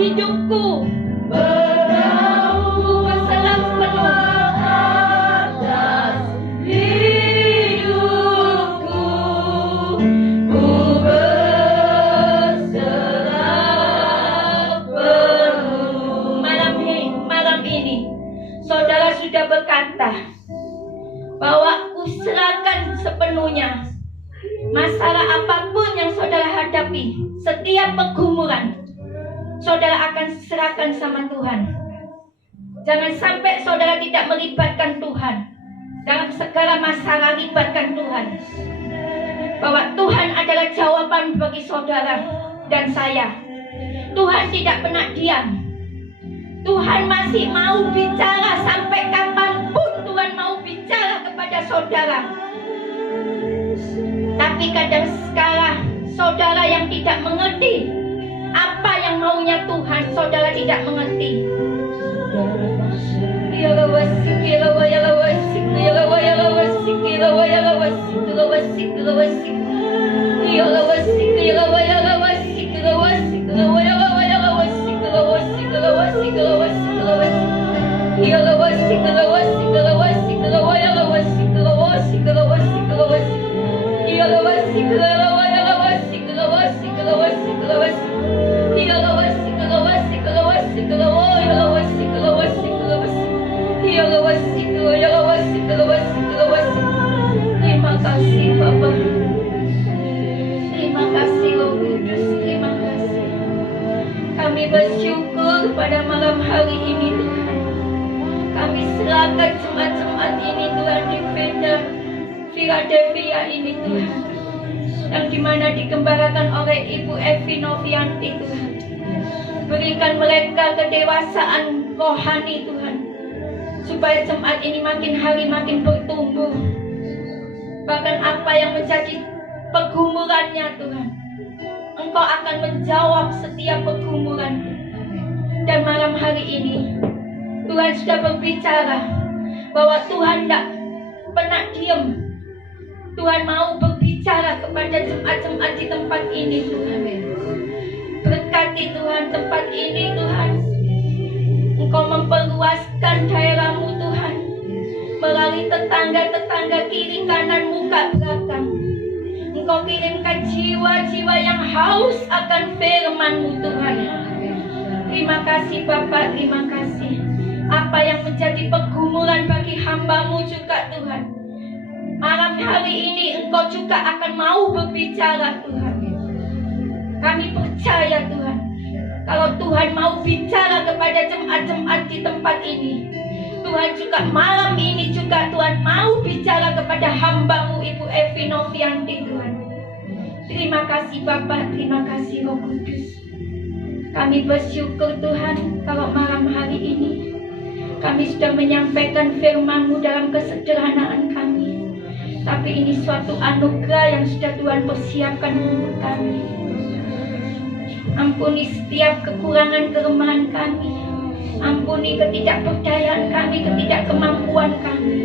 Hidupku berserah penuh atas hidupku, ku berserah penuh. Malam ini saudara sudah berkata bahwa ku serahkan sepenuhnya masalah apapun yang saudara hadapi, setiap pergumulan saudara akan serahkan sama Tuhan. Jangan sampai saudara tidak melibatkan Tuhan dalam segala masalah. Libatkan Tuhan, bahwa Tuhan adalah jawaban bagi saudara dan saya. Tuhan tidak pernah diam. Tuhan masih mau bicara sampai kapanpun. Tuhan mau bicara kepada saudara. Tapi kadang sekala saudara yang tidak mengerti apa yang maunya Tuhan, saudara tidak mengerti. Mbak Devia ini Tuhan, yang dimana dikembarakan oleh Ibu Evi Novianti Tuhan. Berikan mereka kedewasaan rohani Tuhan, supaya jemaat ini makin hari makin bertumbuh. Bahkan apa yang menjadi pergumulannya Tuhan, Engkau akan menjawab setiap pergumulan. Dan malam hari ini Tuhan sudah berbicara bahwa Tuhan tidak pernah diam. Tuhan mau berbicara kepada jemaat-jemaat di tempat ini Tuhan. Berkati Tuhan tempat ini Tuhan. Engkau memperluaskan daerahmu Tuhan, melalui tetangga-tetangga kiri kanan muka belakang. Engkau kirimkan jiwa-jiwa yang haus akan firman-Mu Tuhan. Terima kasih Bapak, terima kasih. Apa yang menjadi pergumulan bagi hamba-Mu juga Tuhan, malam hari ini Engkau juga akan mau berbicara Tuhan. Kami percaya Tuhan, kalau Tuhan mau bicara kepada jemaat-jemaat di tempat ini, Tuhan juga malam ini juga Tuhan mau bicara kepada hamba-Mu Ibu Evi Novianti Tuhan. Terima kasih Bapak, terima kasih Roh Kudus. Kami bersyukur Tuhan kalau malam hari ini kami sudah menyampaikan firman-Mu dalam kesederhanaan kami. Tapi ini suatu anugerah yang sudah Tuhan persiapkan untuk kami. Ampuni setiap kekurangan kelemahan kami. Ampuni ketidakberdayaan kami, ketidakmampuan kami.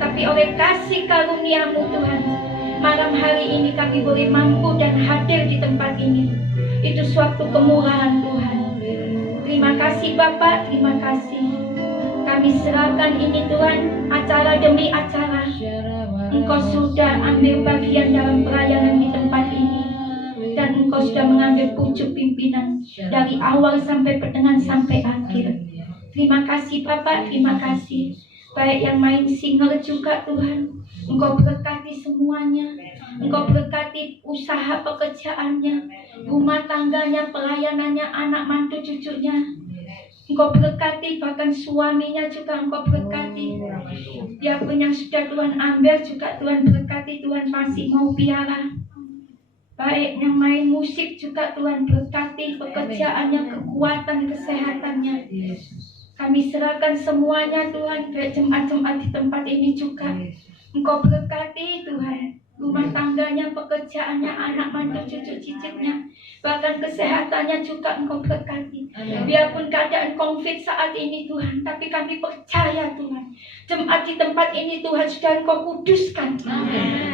Tapi oleh kasih karunia-Mu Tuhan, malam hari ini kami boleh mampu dan hadir di tempat ini. Itu suatu kemurahan Tuhan. Terima kasih Bapak, terima kasih. Kami serahkan ini Tuhan, acara demi acara. Engkau sudah ambil bagian dalam pelayanan di tempat ini. Dan Engkau sudah mengambil pucuk pimpinan dari awal sampai pertengahan sampai akhir. Terima kasih Bapak, terima kasih. Baik yang main single juga Tuhan, Engkau berkati semuanya. Engkau berkati usaha pekerjaannya, rumah tangganya, pelayanannya, anak mantu cucunya. Engkau berkati bahkan suaminya juga Engkau berkati. Biarpun yang sudah Tuhan ambil juga Tuhan berkati, Tuhan masih mau piara. Baik yang main musik juga Tuhan berkati pekerjaannya, kekuatan, kesehatannya. Kami serahkan semuanya Tuhan, baik jemaat-jemaat di tempat ini juga. Engkau berkati Tuhan, rumah tangganya, pekerjaannya, anak mantu, cucu cicitnya, bahkan kesehatannya juga Engkau berkati. Biarpun keadaan COVID saat ini Tuhan, tapi kami percaya Tuhan, jemaat di tempat ini Tuhan sudah Engkau kuduskan.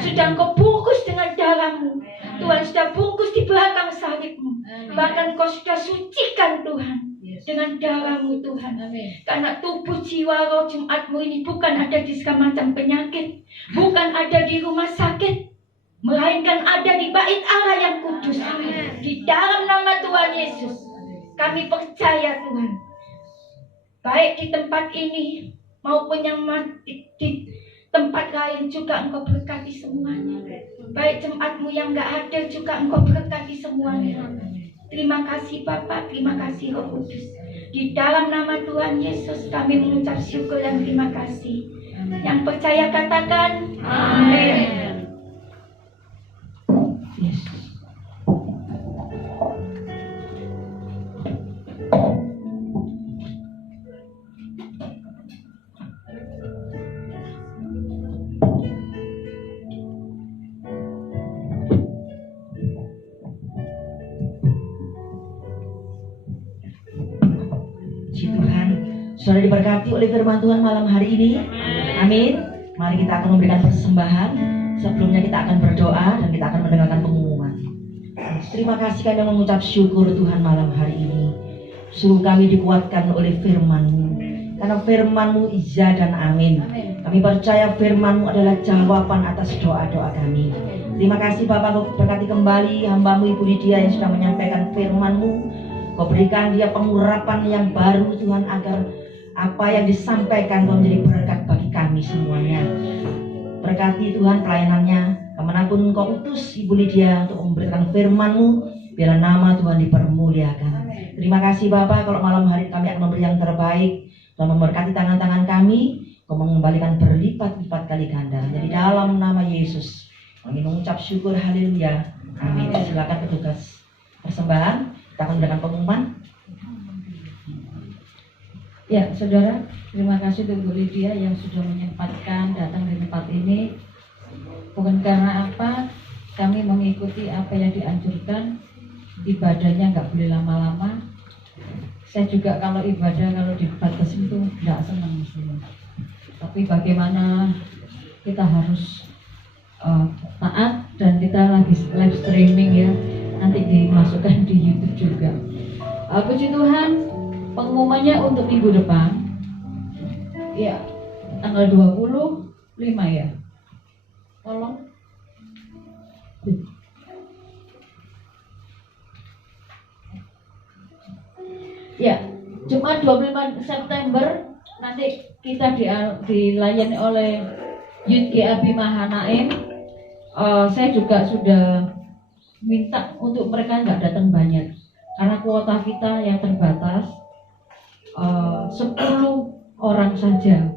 Sudah Engkau bungkus dengan darah-Mu. Tuhan sudah bungkus di belakang salib-Mu. Bahkan Engkau sudah sucikan Tuhan dengan darah-Mu Tuhan. Karena tubuh jiwa roh jemaat-Mu ini bukan ada di segala macam penyakit, bukan ada di rumah sakit, melainkan ada di bait Allah yang kudus. Di dalam nama Tuhan Yesus kami percaya Tuhan, baik di tempat ini maupun yang di tempat lain juga Engkau berkati semuanya. Baik jemaat-Mu yang gak hadir juga Engkau berkati semuanya. Terima kasih Bapak, terima kasih Roh Kudus. Di dalam nama Tuhan Yesus kami mengucap syukur dan terima kasih. Yang percaya katakan amin. Saudara diberkati oleh firman Tuhan malam hari ini. Amin. Mari kita akan memberikan persembahan. Sebelumnya kita akan berdoa dan kita akan mendengarkan pengumuman. Terima kasih kami mengucap syukur Tuhan malam hari ini. Suruh kami dikuatkan oleh firman-Mu. Karena firman-Mu iya dan amin. Kami percaya firman-Mu adalah jawaban atas doa-doa kami. Terima kasih Bapak, berkati kembali hamba-Mu Ibu Lydia yang sudah menyampaikan firman-Mu. Kau berikan dia pengurapan yang baru Tuhan, agar apa yang disampaikan Tuhan menjadi berkat bagi kami semuanya. Berkati Tuhan pelayanannya, kemanapun Engkau utus Ibu Lydia untuk memberikan firman-Mu, biarlah nama Tuhan dipermuliakan. Terima kasih Bapak, kalau malam hari kami akan memberi yang terbaik. Tuhan memberkati tangan-tangan kami, Kau mengembalikan berlipat-lipat kali ganda. Jadi dalam nama Yesus kami mengucap syukur, haleluya, amin. Silakan petugas persembahan, kita akan mengadakan pengumuman. Ya, saudara, terima kasih untuk Bu Lydia yang sudah menyempatkan datang di tempat ini. Bukan karena apa, kami mengikuti apa yang dianjurkan. Ibadahnya nggak boleh lama-lama. Saya juga kalau ibadah kalau dibatasi itu nggak senang mestinya. Tapi bagaimana kita harus taat, dan kita lagi live streaming ya, nanti dimasukkan di YouTube juga. Puji Tuhan, pengumumannya untuk minggu depan ya, tanggal 25 ya, tolong. Ya, Jumat 25 September nanti kita dilayani oleh Youth GAB Mahanaim. Saya juga sudah minta untuk mereka nggak datang banyak karena kuota kita yang terbatas, 10 orang saja.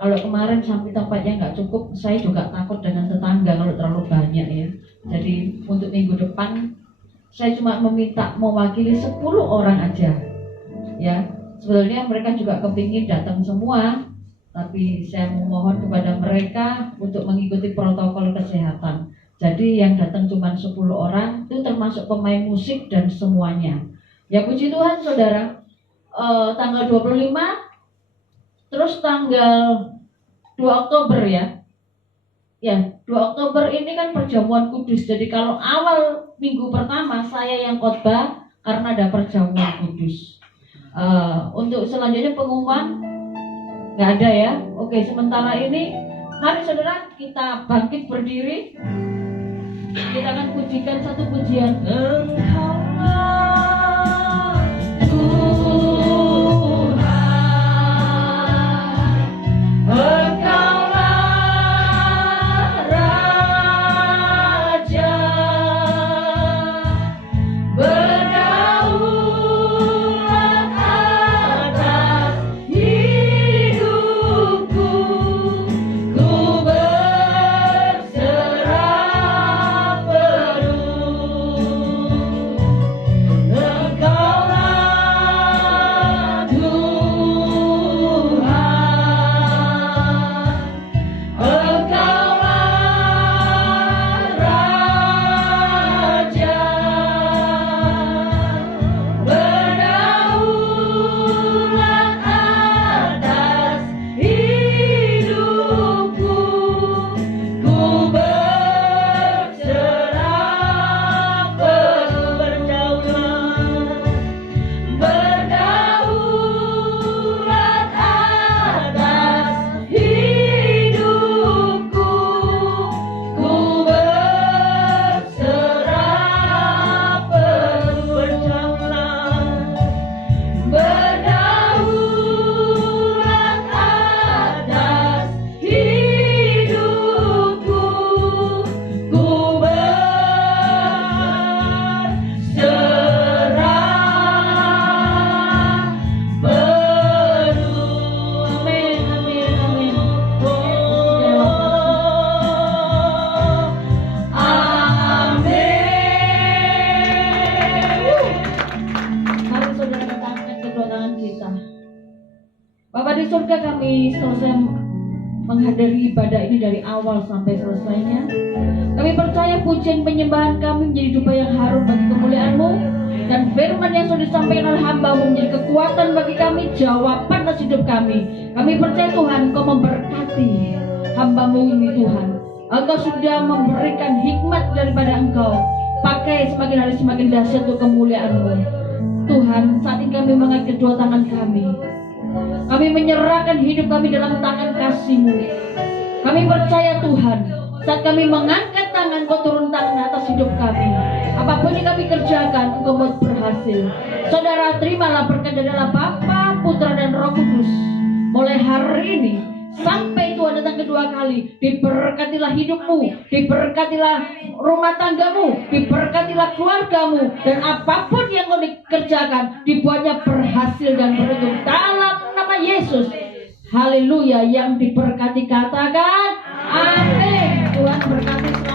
Kalau kemarin sampai tempatnya nggak cukup, saya juga takut dengan tetangga kalau terlalu banyak ya. Jadi untuk minggu depan saya cuma meminta mewakili 10 orang aja ya. Sebetulnya mereka juga kepingin datang semua, tapi saya memohon kepada mereka untuk mengikuti protokol kesehatan. Jadi yang datang cuma 10 orang, itu termasuk pemain musik dan semuanya. Ya puji Tuhan saudara, tanggal 25, terus tanggal 2 Oktober ya. Ya, 2 Oktober ini kan perjamuan kudus. Jadi kalau awal minggu pertama saya yang khotbah karena ada perjamuan kudus. Untuk selanjutnya pengumuman nggak ada ya. Oke, sementara ini mari saudara kita bangkit berdiri. Kita akan pujikan satu pujian. Engkaulah Tuhan, Engkaulah Raja, berdaulat atas hidupku, ku berserah penuh. Engkaulah Tuhan, Engkaulah Raja, berdaulat atas hidupku, ku berserah penuh. Berdaulat atas hidupku, ku berserah penuh. Berdaulat atas hidupku, ku berserah penuh. Amin, amin, amin. Amin. Mari saudara kita angkat kedua tangan kita. Bapa di surga, kami selesai menghadiri ibadah ini dari awal sampai selesainya. Kami percaya pujian penyembahan kami menjadi dupa yang harum bagi kemuliaan-Mu, dan firman yang sudah disampaikan oleh hamba-Mu menjadi kekuatan bagi kami, jawaban atas hidup kami. Kami percaya Tuhan, Engkau memberkati hamba-Mu ini Tuhan. Engkau sudah memberikan hikmat daripada Engkau. Pakai semakin hari semakin dahsyat untuk kemuliaan-Mu. Tuhan, saat ini kami mengangkat kedua tangan kami. Kami menyerahkan hidup kami dalam tangan kasih-Mu. Kami percaya Tuhan, saat kami mengangkat tangan, Kau turun tangan atas hidup kami. Apapun yang kami kerjakan, Engkau buat berhasil. Saudara, terimalah berkat dari Allah Bapa, Putra dan Roh Kudus. Mulai hari ini sampai Tuhan datang kedua kali, diberkatilah hidupmu, diberkatilah rumah tanggamu, diberkatilah keluargamu, dan apapun yang kau dikerjakan dibuatnya berhasil dan beruntung dalam nama Yesus. Haleluya, yang diberkati katakan amin. Tuhan berkati selalu.